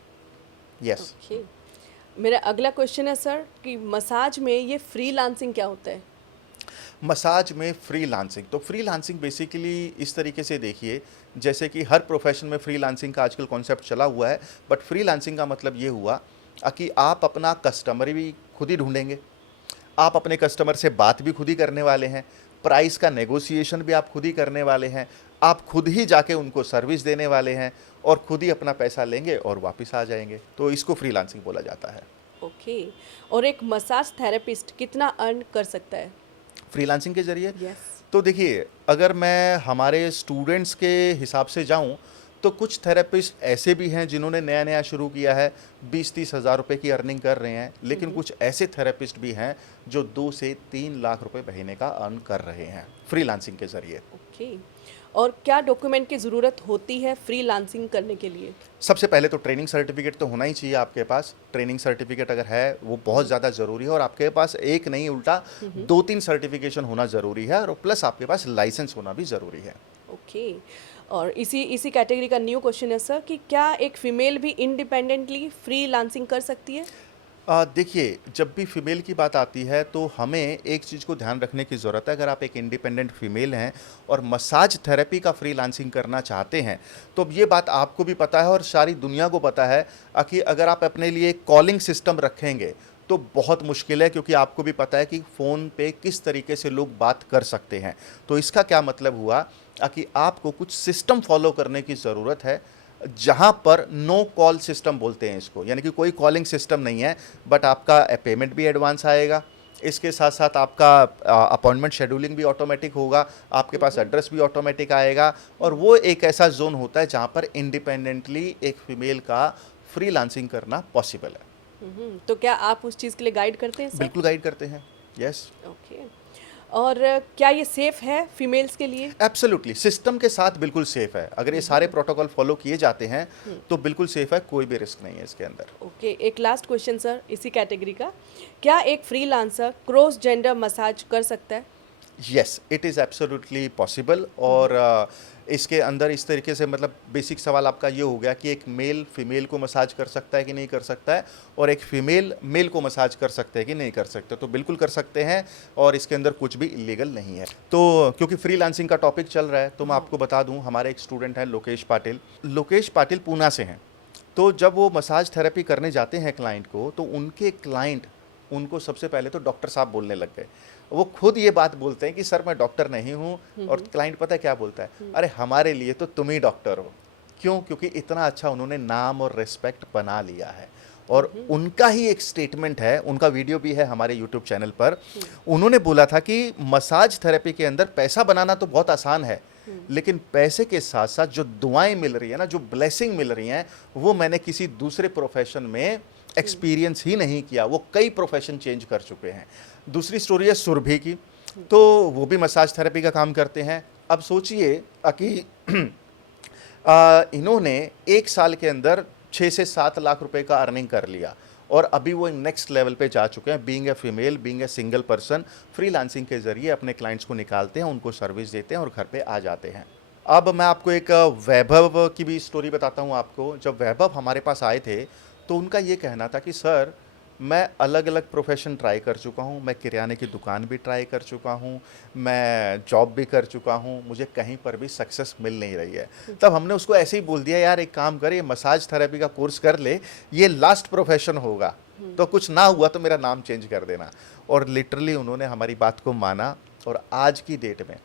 यस। ओके, मेरा अगला क्वेश्चन है सर कि मसाज में ये फ्रीलांसिंग क्या होता है? मसाज में फ्रीलांसिंग, तो फ्रीलांसिंग बेसिकली इस तरीके से देखिए, जैसे कि हर प्रोफेशन में फ्रीलांसिंग का आजकल कॉन्सेप्ट चला हुआ है, बट फ्रीलांसिंग का मतलब ये हुआ कि आप अपना कस्टमर भी खुद ही ढूंढेंगे, आप अपने कस्टमर से बात भी खुद ही करने वाले हैं, प्राइस का नेगोशिएशन भी आप खुद ही करने वाले हैं, आप खुद ही जाके उनको सर्विस देने वाले हैं और खुद ही अपना पैसा लेंगे और वापस आ जाएंगे। तो इसको फ्रीलांसिंग बोला जाता है। ओके, और एक मसाज थेरेपिस्ट कितना अर्न कर सकता है? फ्रीलांसिंग के जरिए यस। तो देखिए, अगर मैं हमारे स्टूडेंट्स के हिसाब से जाऊं तो कुछ थेरेपिस्ट ऐसे भी हैं जिन्होंने नया नया शुरू किया है, 20-30 हज़ार रुपये की अर्निंग कर रहे हैं। लेकिन कुछ ऐसे थेरेपिस्ट भी हैं जो 2 से 3 लाख रुपए महीने का अर्न कर रहे हैं फ्रीलांसिंग के ज़रिए। ओके, और क्या डॉक्यूमेंट की ज़रूरत होती है फ्रीलांसिंग करने के लिए? सबसे पहले तो ट्रेनिंग सर्टिफिकेट तो होना ही चाहिए आपके पास। ट्रेनिंग सर्टिफिकेट अगर है वो बहुत ज़्यादा ज़रूरी है, और आपके पास एक नहीं उल्टा 2-3 सर्टिफिकेशन होना ज़रूरी है, और प्लस आपके पास लाइसेंस होना भी ज़रूरी है। ओके, और इसी कैटेगरी का न्यू क्वेश्चन है सर कि क्या एक फीमेल भी इंडिपेंडेंटली फ्रीलांसिंग कर सकती है? देखिए, जब भी फीमेल की बात आती है तो हमें एक चीज़ को ध्यान रखने की ज़रूरत है। अगर आप एक इंडिपेंडेंट फीमेल हैं और मसाज थेरेपी का फ्रीलांसिंग करना चाहते हैं, तो अब ये बात आपको भी पता है और सारी दुनिया को पता है कि अगर आप अपने लिए कॉलिंग सिस्टम रखेंगे तो बहुत मुश्किल है, क्योंकि आपको भी पता है कि फ़ोन पे किस तरीके से लोग बात कर सकते हैं। तो इसका क्या मतलब हुआ कि आपको कुछ सिस्टम फॉलो करने की ज़रूरत है, जहाँ पर नो कॉल सिस्टम बोलते हैं इसको, यानी कि कोई कॉलिंग सिस्टम नहीं है, बट आपका पेमेंट भी एडवांस आएगा। इसके साथ साथ आपका अपॉइंटमेंट शेड्यूलिंग भी ऑटोमेटिक होगा, आपके पास एड्रेस भी ऑटोमेटिक आएगा, और वो एक ऐसा जोन होता है जहाँ पर इंडिपेंडेंटली एक फीमेल का फ्रीलांसिंग करना पॉसिबल है। तो क्या आप उस चीज़ के लिए गाइड करते हैं सर? बिल्कुल गाइड करते हैं। यस। ओके, और क्या ये सेफ है फीमेल्स के लिए? एब्सोल्युटली, सिस्टम के साथ बिल्कुल सेफ है। अगर ये सारे प्रोटोकॉल फॉलो किए जाते हैं तो बिल्कुल सेफ है, कोई भी रिस्क नहीं है इसके अंदर। ओके, एक लास्ट क्वेश्चन सर इसी कैटेगरी का, क्या एक फ्रीलांसर क्रॉस जेंडर मसाज कर सकता है? Yes, it is absolutely possible. और इसके अंदर इस तरीके से, मतलब बेसिक सवाल आपका ये हो गया कि एक मेल फीमेल को मसाज कर सकता है कि नहीं कर सकता है, और एक फीमेल मेल को मसाज कर सकते हैं कि नहीं कर सकते। तो बिल्कुल कर सकते हैं, और इसके अंदर कुछ भी इलीगल नहीं है। तो क्योंकि फ्रीलांसिंग का टॉपिक चल रहा है तो मैं आपको बता दूं, हमारे एक स्टूडेंट हैं लोकेश पाटिल। लोकेश पाटिल पूना से हैं। तो जब वो मसाज थेरेपी करने जाते हैं क्लाइंट को, तो उनके क्लाइंट उनको सबसे पहले तो डॉक्टर साहब बोलने लग गए। वो खुद ये बात बोलते हैं कि सर मैं डॉक्टर नहीं हूँ, और क्लाइंट पता है क्या बोलता है, अरे हमारे लिए तो तुम ही डॉक्टर हो। क्यों? क्योंकि इतना अच्छा उन्होंने नाम और रिस्पेक्ट बना लिया है। और उनका ही एक स्टेटमेंट है, उनका वीडियो भी है हमारे यूट्यूब चैनल पर। उन्होंने बोला था कि मसाज थेरेपी के अंदर पैसा बनाना तो बहुत आसान है, लेकिन पैसे के साथ साथ जो दुआएं मिल रही है ना, जो ब्लेसिंग मिल रही हैं, वो मैंने किसी दूसरे प्रोफेशन में एक्सपीरियंस ही नहीं किया। वो कई प्रोफेशन चेंज कर चुके हैं। दूसरी स्टोरी है सुरभि की, तो वो भी मसाज थेरेपी का काम करते हैं। अब सोचिए कि इन्होंने 1 साल के अंदर 6 से 7 लाख रुपए का अर्निंग कर लिया, और अभी वो नेक्स्ट लेवल पे जा चुके हैं। Being a female, being a single person, freelancing के जरिए अपने क्लाइंट्स को निकालते हैं, उनको सर्विस देते हैं और घर पे आ जाते हैं। अब मैं आपको एक वैभव की भी स्टोरी बताता हूँ आपको। जब वैभव हमारे पास आए थे तो उनका ये कहना था कि सर मैं अलग अलग प्रोफेशन ट्राई कर चुका हूँ, मैं किराने की दुकान भी ट्राई कर चुका हूँ, मैं जॉब भी कर चुका हूँ, मुझे कहीं पर भी सक्सेस मिल नहीं रही है। तब हमने उसको ऐसे ही बोल दिया, यार एक काम कर, ये मसाज थेरेपी का कोर्स कर ले, ये लास्ट प्रोफेशन होगा, तो कुछ ना हुआ तो मेरा नाम चेंज कर देना। और लिटरली उन्होंने हमारी बात को माना, और आज की डेट में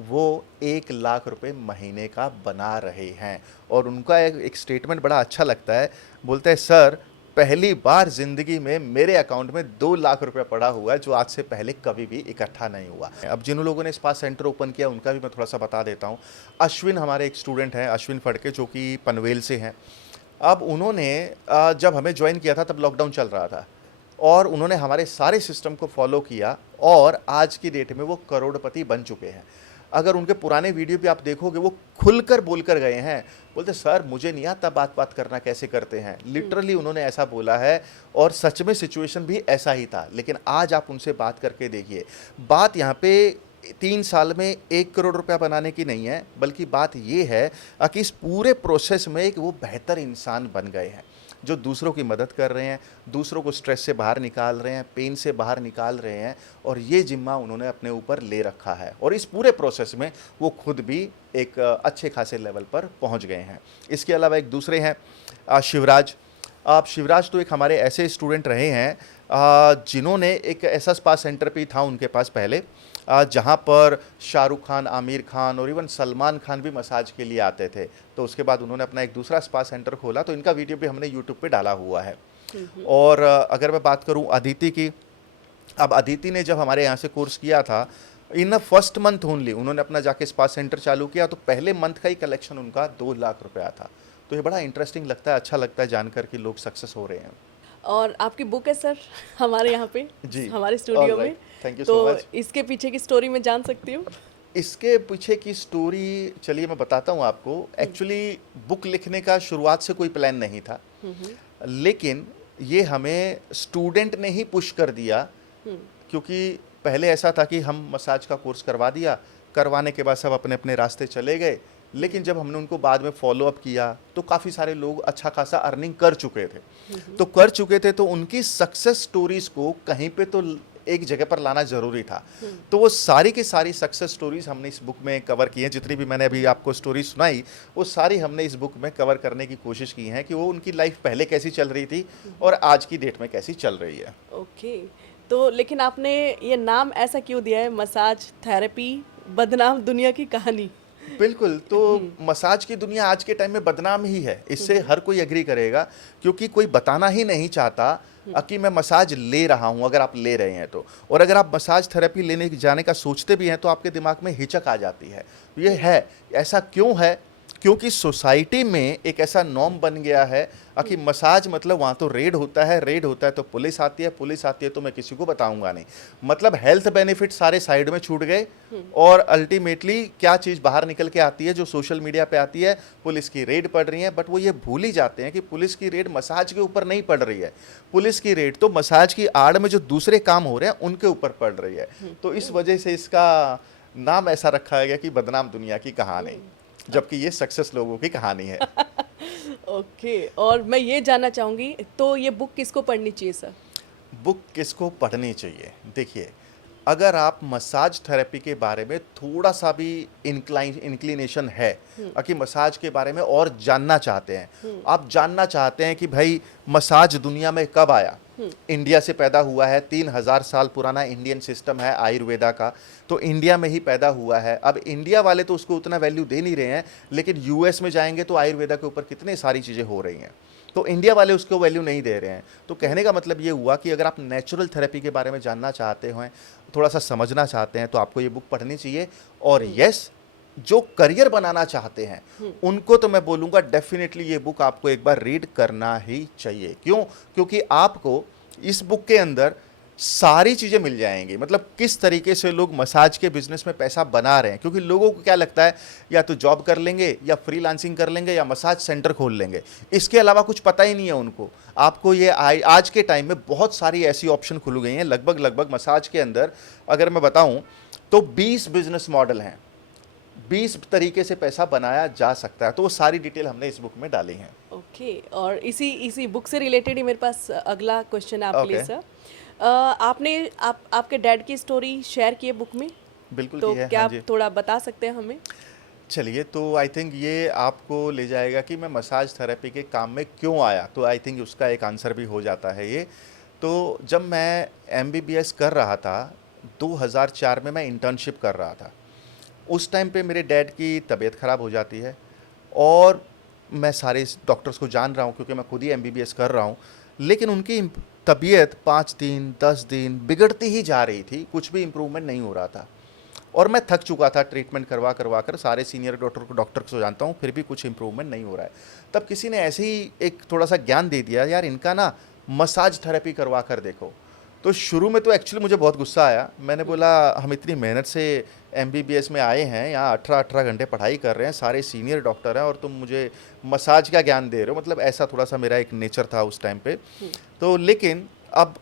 वो 1 लाख रुपए महीने का बना रहे हैं। और उनका एक स्टेटमेंट बड़ा अच्छा लगता है, बोलते हैं सर पहली बार ज़िंदगी में मेरे अकाउंट में 2 लाख रुपया पड़ा हुआ है, जो आज से पहले कभी भी इकट्ठा नहीं हुआ। अब जिन लोगों ने स्पा सेंटर ओपन किया उनका भी मैं थोड़ा सा बता देता हूँ। अश्विन हमारे एक स्टूडेंट हैं, अश्विन फड़के, जो कि पनवेल से हैं। अब उन्होंने जब हमें ज्वाइन किया था तब लॉकडाउन चल रहा था, और उन्होंने हमारे सारे सिस्टम को फॉलो किया और आज की डेट में वो करोड़पति बन चुके हैं। अगर उनके पुराने वीडियो भी आप देखोगे, वो खुलकर बोलकर गए हैं, बोलते सर मुझे नहीं आता बात करना कैसे करते हैं, लिटरली उन्होंने ऐसा बोला है। और सच में सिचुएशन भी ऐसा ही था। लेकिन आज आप उनसे बात करके देखिए, बात यहाँ पे 3 साल में 1 करोड़ रुपया बनाने की नहीं है, बल्कि बात ये है कि इस पूरे प्रोसेस में एक वो बेहतर इंसान बन गए हैं, जो दूसरों की मदद कर रहे हैं, दूसरों को स्ट्रेस से बाहर निकाल रहे हैं, पेन से बाहर निकाल रहे हैं, और ये जिम्मा उन्होंने अपने ऊपर ले रखा है। और इस पूरे प्रोसेस में वो खुद भी एक अच्छे खासे लेवल पर पहुंच गए हैं। इसके अलावा एक दूसरे हैं शिवराज। आप शिवराज तो एक हमारे ऐसे स्टूडेंट रहे हैं जिन्होंने एक ऐसा स्पा सेंटर भी था उनके पास पहले, जहाँ पर शाहरुख खान, आमिर खान और इवन सलमान खान भी मसाज के लिए आते थे। तो उसके बाद उन्होंने अपना एक दूसरा स्पा सेंटर खोला, तो इनका वीडियो भी हमने यूट्यूब पे डाला हुआ है। और अगर मैं बात करूं अदिति की, अब अदिति ने जब हमारे यहाँ से कोर्स किया था, इन फर्स्ट मंथ ओनली उन्होंने अपना जाके स्पा सेंटर चालू किया, तो पहले मंथ का ही कलेक्शन उनका 2 लाख रुपया था। तो ये बड़ा इंटरेस्टिंग लगता है, अच्छा लगता है जानकर कि लोग सक्सेस हो रहे हैं। और आपकी बुक है सर हमारे यहाँ पे, जी, हमारे स्टूडियो में। थैंक यू तो सो मच। इसके पीछे की स्टोरी मैं जान सकती हूँ? इसके पीछे की स्टोरी चलिए मैं बताता हूँ आपको। एक्चुअली बुक लिखने का शुरुआत से कोई प्लान नहीं था, लेकिन ये हमें स्टूडेंट ने ही पुश कर दिया। क्योंकि पहले ऐसा था कि हम मसाज का कोर्स करवा दिया, करवाने के बाद सब अपने अपने रास्ते चले गए। लेकिन जब हमने उनको बाद में फॉलो अप किया तो काफ़ी सारे लोग अच्छा खासा अर्निंग कर चुके थे। तो उनकी सक्सेस स्टोरीज को कहीं पे तो एक जगह पर लाना ज़रूरी था। तो वो सारी की सारी सक्सेस स्टोरीज हमने इस बुक में कवर की हैं। जितनी भी मैंने अभी आपको स्टोरी सुनाई, वो सारी हमने इस बुक में कवर करने की कोशिश की है कि वो उनकी लाइफ पहले कैसी चल रही थी और आज की डेट में कैसी चल रही है। ओके, तो लेकिन आपने ये नाम ऐसा क्यों दिया है, मसाज थेरेपी बदनाम दुनिया की कहानी? बिल्कुल, तो मसाज की दुनिया आज के टाइम में बदनाम ही है, इससे हर कोई एग्री करेगा। क्योंकि कोई बताना ही नहीं चाहता कि मैं मसाज ले रहा हूं, अगर आप ले रहे हैं तो। और अगर आप मसाज थेरेपी लेने जाने का सोचते भी हैं तो आपके दिमाग में हिचक आ जाती है। ये है, ऐसा क्यों है? क्योंकि सोसाइटी में एक ऐसा नॉर्म बन गया है कि मसाज मतलब वहाँ तो रेड होता है तो पुलिस आती है तो मैं किसी को बताऊंगा नहीं। मतलब हेल्थ बेनिफिट सारे साइड में छूट गए, और अल्टीमेटली क्या चीज़ बाहर निकल के आती है जो सोशल मीडिया पे आती है, पुलिस की रेड पड़ रही है। बट वो ये भूल ही जाते हैं कि पुलिस की रेड मसाज के ऊपर नहीं पड़ रही है, पुलिस की रेड तो मसाज की आड़ में जो दूसरे काम हो रहे हैं उनके ऊपर पड़ रही है। तो इस वजह से इसका नाम ऐसा रखा गया कि बदनाम दुनिया की कहानी, जबकि ये सक्सेस लोगों की कहानी है। ओके, और मैं ये जानना चाहूँगी, तो ये बुक किसको पढ़नी चाहिए सर? बुक किसको पढ़नी चाहिए? देखिए, अगर आप मसाज थेरेपी के बारे में थोड़ा सा भी इंक्लिनेशन है कि मसाज के बारे में और जानना चाहते हैं, आप जानना चाहते हैं कि भाई मसाज दुनिया में कब आया, इंडिया से पैदा हुआ है, 3000 साल पुराना इंडियन सिस्टम है आयुर्वेदा का, तो इंडिया में ही पैदा हुआ है। अब इंडिया वाले तो उसको उतना वैल्यू दे नहीं रहे हैं, लेकिन यूएस में जाएंगे तो आयुर्वेदा के ऊपर कितनी सारी चीज़ें हो रही हैं, तो इंडिया वाले उसको वैल्यू नहीं दे रहे हैं। तो कहने का मतलब ये हुआ कि अगर आप नेचुरल थेरेपी के बारे में जानना चाहते हैं, थोड़ा सा समझना चाहते हैं, तो आपको ये बुक पढ़नी चाहिए। और यस, जो करियर बनाना चाहते हैं उनको तो मैं बोलूँगा डेफिनेटली ये बुक आपको एक बार रीड करना ही चाहिए। क्यों? क्योंकि आपको इस बुक के अंदर सारी चीज़ें मिल जाएंगी, मतलब किस तरीके से लोग मसाज के बिजनेस में पैसा बना रहे हैं। क्योंकि लोगों को क्या लगता है, या तो जॉब कर लेंगे या फ्रीलांसिंग कर लेंगे या मसाज सेंटर खोल लेंगे, इसके अलावा कुछ पता ही नहीं है उनको। आपको ये आज के टाइम में बहुत सारी ऐसी ऑप्शन खुल गई हैं, लगभग मसाज के अंदर अगर मैं बताऊं तो 20 बिजनेस मॉडल हैं, 20 तरीके से पैसा बनाया जा सकता है। तो वो सारी डिटेल हमने इस बुक में डाली है। ओके, और इसी बुक से रिलेटेड ही मेरे पास अगला क्वेश्चन है आपके लिए सर। आपने आपके डैड की स्टोरी शेयर की है बुक में? बिल्कुल तो की है। क्या हाँ आप जी, थोड़ा बता सकते हैं हमें? चलिए, तो आई थिंक ये आपको ले जाएगा कि मैं मसाज थेरेपी के काम में क्यों आया, तो आई थिंक उसका एक आंसर भी हो जाता है ये। तो जब मैं एमबीबीएस कर रहा था, 2004 में मैं इंटर्नशिप कर रहा था, उस टाइम पे मेरे डैड की तबीयत ख़राब हो जाती है, और मैं सारे डॉक्टर्स को जान रहा हूँ क्योंकि मैं खुद ही एमबीबीएस कर रहा हूँ। लेकिन उनकी तबीयत 5 दिन 10 दिन बिगड़ती ही जा रही थी, कुछ भी इम्प्रूवमेंट नहीं हो रहा था। और मैं थक चुका था ट्रीटमेंट करवा करवा कर, सारे सीनियर डॉक्टर को जानता हूँ, फिर भी कुछ इम्प्रूवमेंट नहीं हो रहा है। तब किसी ने ऐसे ही एक थोड़ा सा ज्ञान दे दिया, यार इनका ना मसाज थेरेपी करवा कर देखो। तो शुरू में तो एक्चुअली मुझे बहुत गुस्सा आया। मैंने बोला हम इतनी मेहनत से एमबीबीएस में आए हैं, यहाँ 18-18 घंटे पढ़ाई कर रहे हैं, सारे सीनियर डॉक्टर हैं और तुम मुझे मसाज का ज्ञान दे रहे हो। मतलब ऐसा थोड़ा सा मेरा एक नेचर था उस टाइम पे। तो लेकिन अब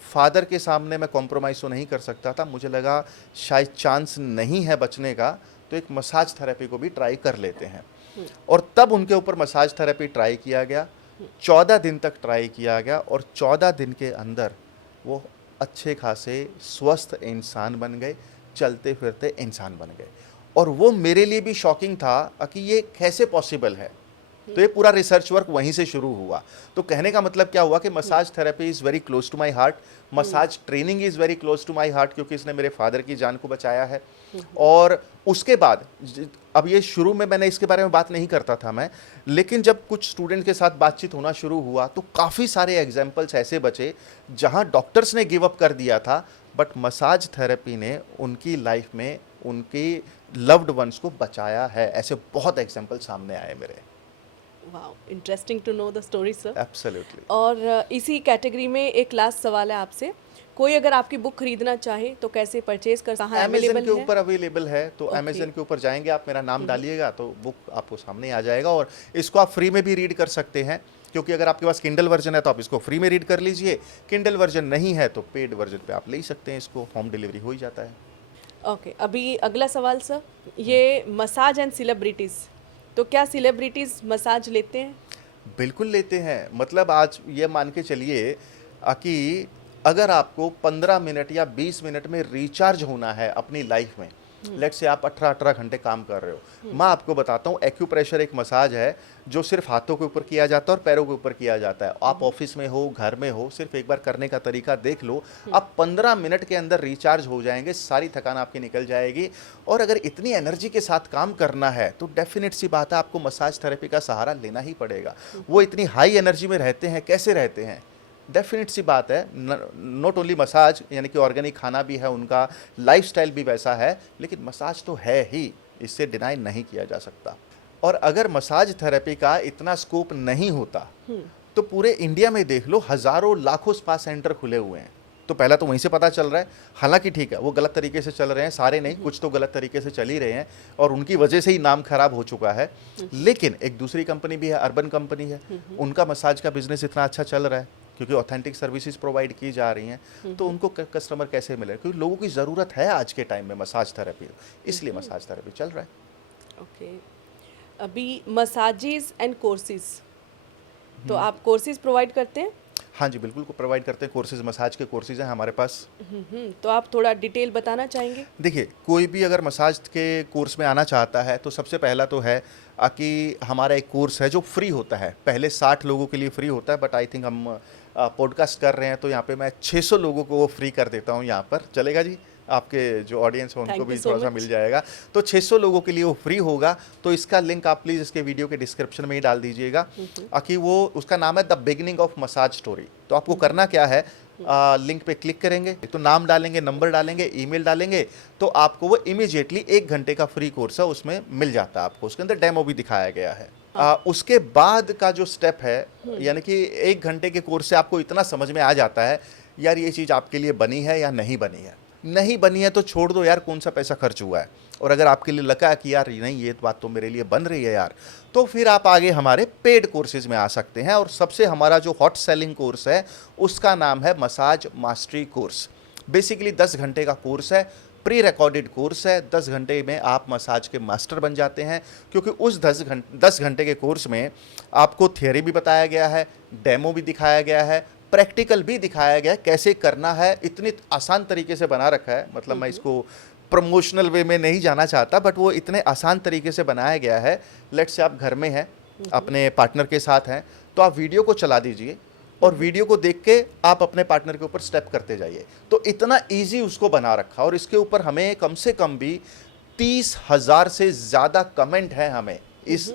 फादर के सामने मैं कॉम्प्रोमाइज़ तो नहीं कर सकता था। मुझे लगा शायद चांस नहीं है बचने का, तो एक मसाज थेरेपी को भी ट्राई कर लेते हैं। और तब उनके ऊपर मसाज थेरेपी ट्राई किया गया, 14 दिन तक ट्राई किया गया और 14 दिन के अंदर वो अच्छे खासे स्वस्थ इंसान बन गए, चलते फिरते इंसान बन गए। और वो मेरे लिए भी शॉकिंग था कि ये कैसे पॉसिबल है। तो ये पूरा रिसर्च वर्क वहीं से शुरू हुआ। तो कहने का मतलब क्या हुआ कि massage therapy is very close to my heart, massage training is very close to my heart, क्योंकि इसने मेरे फादर की जान को बचाया है। और उसके बाद अब ये शुरू में मैंने इसके बारे में बात नहीं करता था मैं, लेकिन जब कुछ स्टूडेंट के साथ बातचीत होना शुरू हुआ तो काफ़ी सारे एग्जाम्पल्स ऐसे बचे जहाँ डॉक्टर्स ने गिव अप कर दिया था, बट मसाज थेरेपी ने उनकी लाइफ में उनके लव्ड वंस को बचाया है। ऐसे बहुत एग्जाम्पल सामने आए मेरे। Wow, interesting to know the story sir. Absolutely. और इसी कैटेगरी में एक लास्ट सवाल है आपसे, कोई अगर आपकी बुक खरीदना चाहे तो कैसे परचेज कर, कहाँ अमेजन अवेलेबल के है? ऊपर अवेलेबल है, तो Okay. अमेजन के ऊपर जाएंगे आप, मेरा नाम डालिएगा तो बुक आपको सामने आ जाएगा। और इसको आप फ्री में भी रीड कर सकते हैं, क्योंकि अगर आपके पास किंडल वर्जन है तो आप इसको फ्री में रीड कर लीजिए, किंडल वर्जन नहीं है तो पेड वर्जन पे आप ले ही सकते हैं, इसको होम डिलीवरी हो ही जाता है। ओके, अभी अगला सवाल सर, ये मसाज एंड सेलिब्रिटीज़, तो क्या सेलिब्रिटीज़ मसाज लेते हैं? बिल्कुल लेते हैं। मतलब आज ये मान के चलिए कि अगर आपको 15 मिनट या 20 मिनट में रिचार्ज होना है अपनी लाइफ में, लेट्स से आप 18-18 घंटे काम कर रहे हो, मैं आपको बताता हूँ एक्यूप्रेशर एक मसाज है जो सिर्फ हाथों के ऊपर किया जाता है और पैरों के ऊपर किया जाता है। आप ऑफिस में हो, घर में हो, सिर्फ एक बार करने का तरीका देख लो, आप 15 मिनट के अंदर रिचार्ज हो जाएंगे, सारी थकान आपकी निकल जाएगी। और अगर इतनी एनर्जी के साथ काम करना है तो डेफिनेट सी बात है आपको मसाज थेरेपी का सहारा लेना ही पड़ेगा। वो इतनी हाई एनर्जी में रहते हैं, कैसे रहते हैं? डेफिनेट सी बात है, नॉट ओनली मसाज, यानी कि ऑर्गेनिक खाना भी है उनका, लाइफस्टाइल भी वैसा है, लेकिन मसाज तो है ही, इससे डिनाई नहीं किया जा सकता। और अगर मसाज थेरेपी का इतना स्कोप नहीं होता तो पूरे इंडिया में देख लो, हज़ारों लाखों स्पा सेंटर खुले हुए हैं। तो पहला तो वहीं से पता चल रहा है, हालांकि ठीक है वो गलत तरीके से चल रहे हैं, सारे नहीं, कुछ तो गलत तरीके से चल ही रहे हैं और उनकी वजह से ही नाम खराब हो चुका है। लेकिन एक दूसरी कंपनी भी है, अर्बन कंपनी है, उनका मसाज का बिजनेस इतना अच्छा चल रहा है क्योंकि ऑथेंटिक सर्विसेज प्रोवाइड की जा रही हैं। तो उनको कस्टमर कैसे मिले? क्योंकि लोगों की ज़रूरत है आज के टाइम में मसाज थेरेपी, इसलिए मसाज थेरेपी चल रहा है। ओके, अभी मसाजेस एंड कोर्सेज, तो आप कोर्सेज प्रोवाइड करते हैं? हाँ जी, बिल्कुल को प्रोवाइड करते हैं कोर्सेज, मसाज के कोर्सेज हैं हमारे पास। तो आप थोड़ा डिटेल बताना चाहेंगे? देखिए, कोई भी अगर मसाज के कोर्स में आना चाहता है तो सबसे पहला तो है कि हमारा एक कोर्स है जो फ्री होता है। पहले 60 लोगों के लिए फ्री होता है, बट आई थिंक हम पॉडकास्ट कर रहे हैं तो यहाँ पे मैं 600 लोगों को वो फ्री कर देता हूँ यहाँ पर। चलेगा जी? आपके जो ऑडियंस है उनको Thank भी you so थोड़ा सा much. मिल जाएगा। तो 600 लोगों के लिए वो फ्री होगा, तो इसका लिंक आप प्लीज़ इसके वीडियो के डिस्क्रिप्शन में ही डाल दीजिएगा। कि वो, उसका नाम है the beginning of massage story. तो आपको करना क्या है, लिंक पे क्लिक करेंगे तो नाम डालेंगे, नंबर डालेंगे, ईमेल डालेंगे, तो आपको वो इमीडिएटली 1 घंटे का फ्री कोर्स है उसमें मिल जाता है। आपको उसके अंदर डेमो भी दिखाया गया है। उसके बाद का जो स्टेप है, यानी कि 1 घंटे के कोर्स से आपको इतना समझ में आ जाता है यार ये चीज़ आपके लिए बनी है या नहीं बनी है। नहीं बनी है तो छोड़ दो यार, कौन सा पैसा खर्च हुआ है। और अगर आपके लिए लगा कि यार नहीं ये बात तो मेरे लिए बन रही है यार, तो फिर आप आगे हमारे पेड कोर्सेज में आ सकते हैं। और सबसे हमारा जो हॉट सेलिंग कोर्स है उसका नाम है मसाज मास्टरी कोर्स। बेसिकली 10 घंटे का कोर्स है, प्री रिकॉर्डेड कोर्स है। 10 घंटे में आप मसाज के मास्टर बन जाते हैं, क्योंकि उस 10 घंटे के कोर्स में आपको थियोरी भी बताया गया है, डेमो भी दिखाया गया है, प्रैक्टिकल भी दिखाया गया है, कैसे करना है। इतनी आसान तरीके से बना रखा है, मतलब मैं इसको प्रमोशनल वे में नहीं जाना चाहता, बट वो इतने आसान तरीके से बनाया गया है। लेट्स से आप घर में हैं, अपने पार्टनर के साथ हैं, तो आप वीडियो को चला दीजिए और वीडियो को देख के आप अपने पार्टनर के ऊपर स्टेप करते जाइए। तो इतना इजी उसको बना रखा, और इसके ऊपर हमें कम से कम भी 30,000 से ज़्यादा कमेंट हैं हमें इस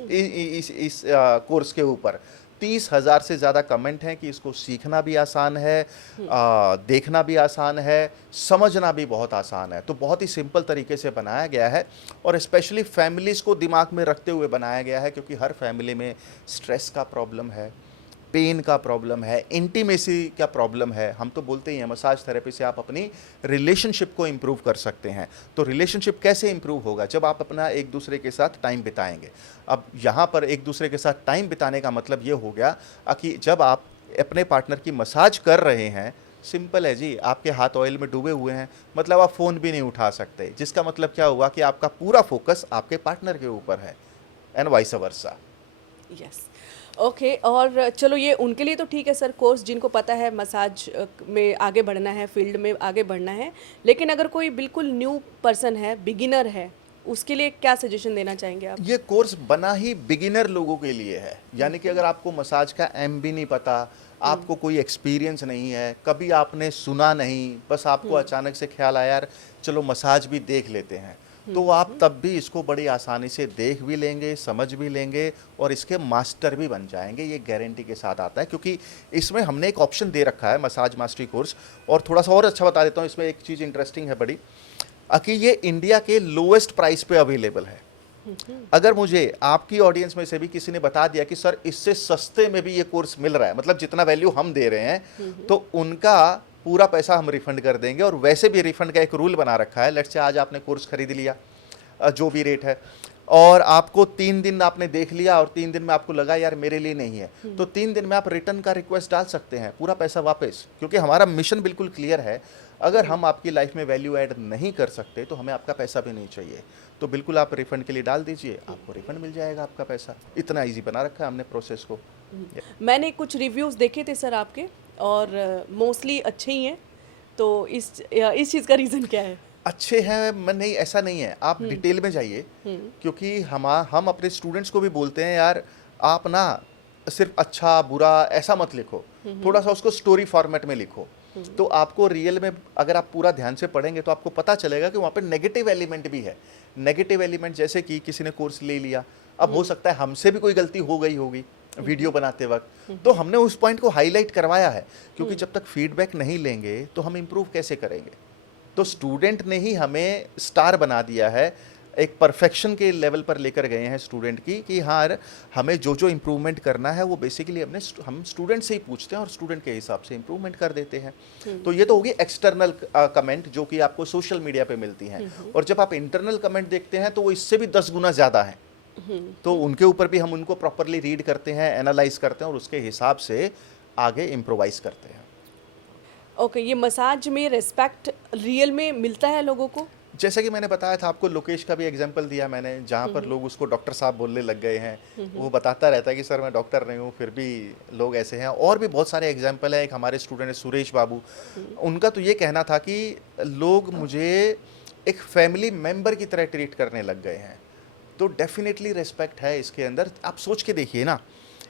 कोर्स के ऊपर। 30,000 से ज़्यादा कमेंट हैं कि इसको सीखना भी आसान है, देखना भी आसान है, समझना भी बहुत आसान है। तो बहुत ही सिंपल तरीके से बनाया गया है और स्पेशली फैमिलीज़ को दिमाग में रखते हुए बनाया गया है, क्योंकि हर फैमिली में स्ट्रेस का प्रॉब्लम है, पेन का प्रॉब्लम है, इंटीमेसी का प्रॉब्लम है। हम तो बोलते ही हैं मसाज थेरेपी से आप अपनी रिलेशनशिप को इम्प्रूव कर सकते हैं। तो रिलेशनशिप कैसे इम्प्रूव होगा? जब आप अपना एक दूसरे के साथ टाइम बिताएंगे। अब यहाँ पर एक दूसरे के साथ टाइम बिताने का मतलब ये हो गया कि जब आप अपने पार्टनर की मसाज कर रहे हैं, सिंपल है जी, आपके हाथ ऑयल में डूबे हुए हैं, मतलब आप फ़ोन भी नहीं उठा सकते, जिसका मतलब क्या हुआ कि आपका पूरा फोकस आपके पार्टनर के ऊपर है, and vice versa. Yes, okay. और चलो ये उनके लिए तो ठीक है सर, कोर्स जिनको पता है मसाज में आगे बढ़ना है, फील्ड में आगे बढ़ना है, लेकिन अगर कोई बिल्कुल न्यू पर्सन है, बिगिनर है, उसके लिए क्या सजेशन देना चाहेंगे आप? ये कोर्स बना ही बिगिनर लोगों के लिए है, यानी कि अगर आपको मसाज का एम भी नहीं पता, आपको कोई एक्सपीरियंस नहीं है, कभी आपने सुना नहीं, बस आपको अचानक से ख्याल आया यार चलो मसाज भी देख लेते हैं, तो आप तब भी इसको बड़ी आसानी से देख भी लेंगे, समझ भी लेंगे और इसके मास्टर भी बन जाएंगे। ये गारंटी के साथ आता है, क्योंकि इसमें हमने एक ऑप्शन दे रखा है मसाज मास्टरी कोर्स। और थोड़ा सा और अच्छा बता देता हूँ, इसमें एक चीज़ इंटरेस्टिंग है बड़ी, कि ये इंडिया के लोएस्ट प्राइस पे अवेलेबल है। अगर मुझे आपकी ऑडियंस में से भी किसी ने बता दिया कि सर इससे सस्ते में भी ये कोर्स मिल रहा है, मतलब जितना वैल्यू हम दे रहे हैं, तो उनका पूरा पैसा हम रिफंड कर देंगे। और वैसे भी रिफंड का एक रूल बना रखा है, लेट्स से आज आपने कोर्स खरीद लिया जो भी रेट है, और आपको 3 दिन आपने देख लिया और 3 दिन में आपको लगा यार मेरे लिए नहीं है, तो 3 दिन में आप रिटर्न का रिक्वेस्ट डाल सकते हैं, पूरा पैसा वापस। क्योंकि हमारा मिशन बिल्कुल क्लियर है, अगर हम आपकी लाइफ में वैल्यू ऐड नहीं कर सकते तो हमें आपका पैसा भी नहीं चाहिए। तो बिल्कुल आप रिफंड के लिए डाल दीजिए, आपको रिफंड मिल जाएगा आपका पैसा। इतना ईजी बना रखा है हमने प्रोसेस को। मैंने कुछ रिव्यूज़ देखे थे सर आपके, और मोस्टली अच्छे ही हैं, तो इस चीज़ का रीज़न क्या है? अच्छे हैं मैं नहीं, ऐसा नहीं है, आप डिटेल में जाइए, क्योंकि हम अपने स्टूडेंट्स को भी बोलते हैं यार आप ना सिर्फ अच्छा बुरा ऐसा मत लिखो, थोड़ा सा उसको स्टोरी फॉर्मेट में लिखो। तो आपको रियल में अगर आप पूरा ध्यान से पढ़ेंगे तो आपको पता चलेगा कि वहाँ पे नेगेटिव एलिमेंट भी है। नेगेटिव एलिमेंट जैसे कि किसी ने कोर्स ले लिया, अब हो सकता है हमसे भी कोई गलती हो गई होगी वीडियो बनाते वक्त, तो हमने उस पॉइंट को हाईलाइट करवाया है, क्योंकि जब तक फीडबैक नहीं लेंगे तो हम इम्प्रूव कैसे करेंगे। तो स्टूडेंट ने ही हमें स्टार बना दिया है, एक परफेक्शन के लेवल पर लेकर गए हैं स्टूडेंट की, कि हाँ हमें जो जो इम्प्रूवमेंट करना है वो बेसिकली हम स्टूडेंट से ही पूछते हैं और स्टूडेंट के हिसाब से इम्प्रूवमेंट कर देते हैं। तो ये तो होगी एक्सटर्नल कमेंट जो कि आपको सोशल मीडिया पे मिलती हैं, और जब आप इंटरनल कमेंट देखते हैं तो वो इससे भी 10 गुना ज़्यादा है। तो उनके ऊपर भी हम उनको प्रॉपरली रीड करते हैं, एनालाइज करते हैं और उसके हिसाब से आगे इम्प्रोवाइज करते हैं। ओके, ये मसाज में रिस्पेक्ट रियल में मिलता है लोगों को? जैसे कि मैंने बताया था आपको, लोकेश का भी एग्जांपल दिया मैंने, जहाँ पर लोग उसको डॉक्टर साहब बोलने लग गए हैं। वो बताता रहता है कि सर मैं डॉक्टर नहीं हूँ, फिर भी लोग ऐसे हैं। और भी बहुत सारे एग्जांपल है। एक हमारे स्टूडेंट है सुरेश बाबू, उनका तो ये कहना था कि लोग मुझे एक फैमिली मेम्बर की तरह ट्रीट करने लग गए हैं। तो डेफिनेटली रिस्पेक्ट है इसके अंदर। आप सोच के देखिए ना,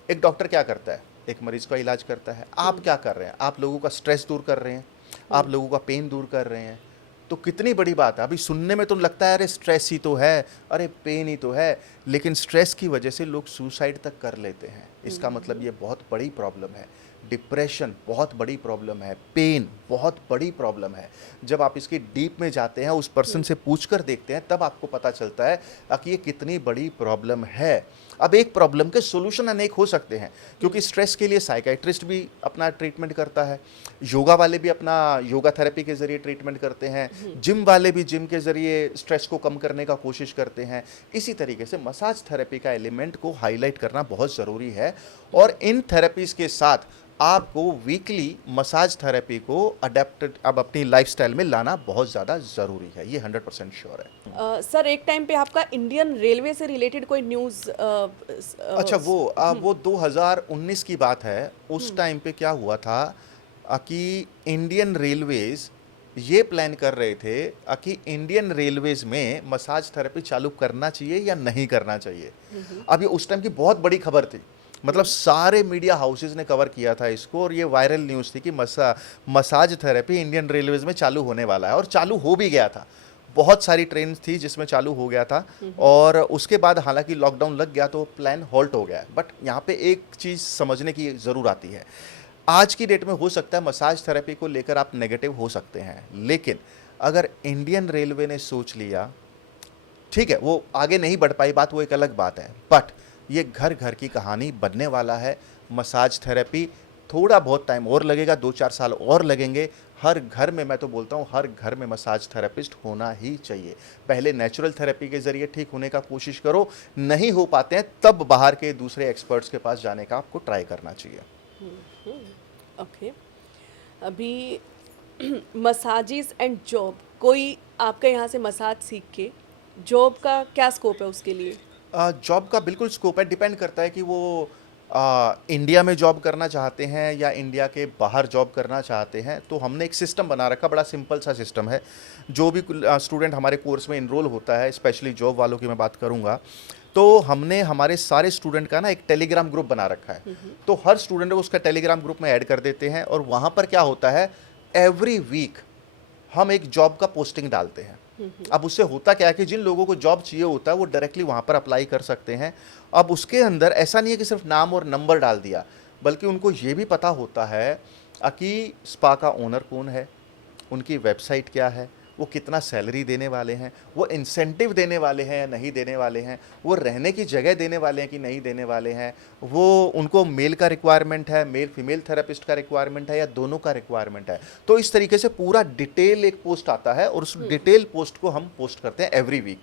एक डॉक्टर क्या करता है, एक मरीज का इलाज करता है, आप क्या कर रहे हैं, आप लोगों का स्ट्रेस दूर कर रहे हैं, आप लोगों का पेन दूर कर रहे हैं। तो कितनी बड़ी बात है। अभी सुनने में तो लगता है अरे स्ट्रेस ही तो है, अरे पेन ही तो है, लेकिन स्ट्रेस की वजह से लोग सुसाइड तक कर लेते हैं। इसका मतलब ये बहुत बड़ी प्रॉब्लम है। डिप्रेशन बहुत बड़ी प्रॉब्लम है, पेन बहुत बड़ी प्रॉब्लम है। जब आप इसके डीप में जाते हैं, उस पर्सन से पूछ कर देखते हैं, तब आपको पता चलता है कि ये कितनी बड़ी प्रॉब्लम है। अब एक प्रॉब्लम के सोल्यूशन अनेक हो सकते हैं, क्योंकि स्ट्रेस के लिए साइकाइट्रिस्ट भी अपना ट्रीटमेंट करता है, योगा वाले भी अपना योगा थेरेपी के ज़रिए ट्रीटमेंट करते हैं, जिम वाले भी जिम के ज़रिए स्ट्रेस को कम करने का कोशिश करते हैं। इसी तरीके से मसाज थेरेपी का एलिमेंट को हाईलाइट करना बहुत ज़रूरी है। और इन थेरेपीज़ के साथ आपको वीकली मसाज थेरेपी को अडेप्टेड अब अपनी लाइफस्टाइल में लाना बहुत ज़्यादा ज़रूरी है, ये 100% श्योर है। सर एक टाइम पे आपका इंडियन रेलवे से रिलेटेड कोई न्यूज़ अच्छा, वो 2019 की बात है। उस टाइम पे क्या हुआ था कि इंडियन रेलवेज ये प्लान कर रहे थे कि इंडियन रेलवेज में मसाज थेरेपी चालू करना चाहिए या नहीं करना चाहिए। अब ये उस टाइम की बहुत बड़ी खबर थी, मतलब सारे मीडिया हाउसेज ने कवर किया था इसको, और ये वायरल न्यूज़ थी कि मसाज थेरेपी इंडियन रेलवेज में चालू होने वाला है, और चालू हो भी गया था। बहुत सारी ट्रेन थी जिसमें चालू हो गया था, और उसके बाद हालांकि लॉकडाउन लग गया तो प्लान हॉल्ट हो गया। बट यहाँ पे एक चीज़ समझने की ज़रूर आती है, आज की डेट में हो सकता है मसाज थेरेपी को लेकर आप नेगेटिव हो सकते हैं, लेकिन अगर इंडियन रेलवे ने सोच लिया, ठीक है वो आगे नहीं बढ़ पाई बात, वो एक अलग बात है, बट ये घर घर की कहानी बनने वाला है। मसाज थेरेपी थोड़ा बहुत टाइम और लगेगा, 2-4 साल और लगेंगे। हर घर में, मैं तो बोलता हूँ हर घर में मसाज थेरेपिस्ट होना ही चाहिए। पहले नेचुरल थेरेपी के ज़रिए ठीक होने का कोशिश करो, नहीं हो पाते हैं तब बाहर के दूसरे एक्सपर्ट्स के पास जाने का आपको ट्राई करना चाहिए। ओके, अभी मसाजिस एंड जॉब, कोई आपके यहाँ से मसाज सीख के जॉब का क्या स्कोप है उसके लिए? जॉब का बिल्कुल स्कोप है, डिपेंड करता है कि वो इंडिया में जॉब करना चाहते हैं या इंडिया के बाहर जॉब करना चाहते हैं। तो हमने एक सिस्टम बना रखा, बड़ा सिंपल सा सिस्टम है। जो भी स्टूडेंट हमारे कोर्स में इनरोल होता है, स्पेशली जॉब वालों की मैं बात करूंगा, तो हमने हमारे सारे स्टूडेंट का ना एक टेलीग्राम ग्रुप बना रखा है। तो हर स्टूडेंट को उसका टेलीग्राम ग्रुप में ऐड कर देते हैं, और वहाँ पर क्या होता है, एवरी वीक हम एक जॉब का पोस्टिंग डालते हैं। अब उससे होता क्या है कि जिन लोगों को जॉब चाहिए होता है वो डायरेक्टली वहाँ पर अप्लाई कर सकते हैं। अब उसके अंदर ऐसा नहीं है कि सिर्फ नाम और नंबर डाल दिया, बल्कि उनको ये भी पता होता है कि स्पा का ओनर कौन है, उनकी वेबसाइट क्या है, वो कितना सैलरी देने वाले हैं, वो इंसेंटिव देने वाले हैं या नहीं देने वाले हैं, वो रहने की जगह देने वाले हैं कि नहीं देने वाले हैं, वो उनको मेल का रिक्वायरमेंट है, मेल फीमेल थेरेपिस्ट का रिक्वायरमेंट है या दोनों का रिक्वायरमेंट है। तो इस तरीके से पूरा डिटेल एक पोस्ट आता है, और उस डिटेल पोस्ट को हम पोस्ट करते हैं एवरी वीक।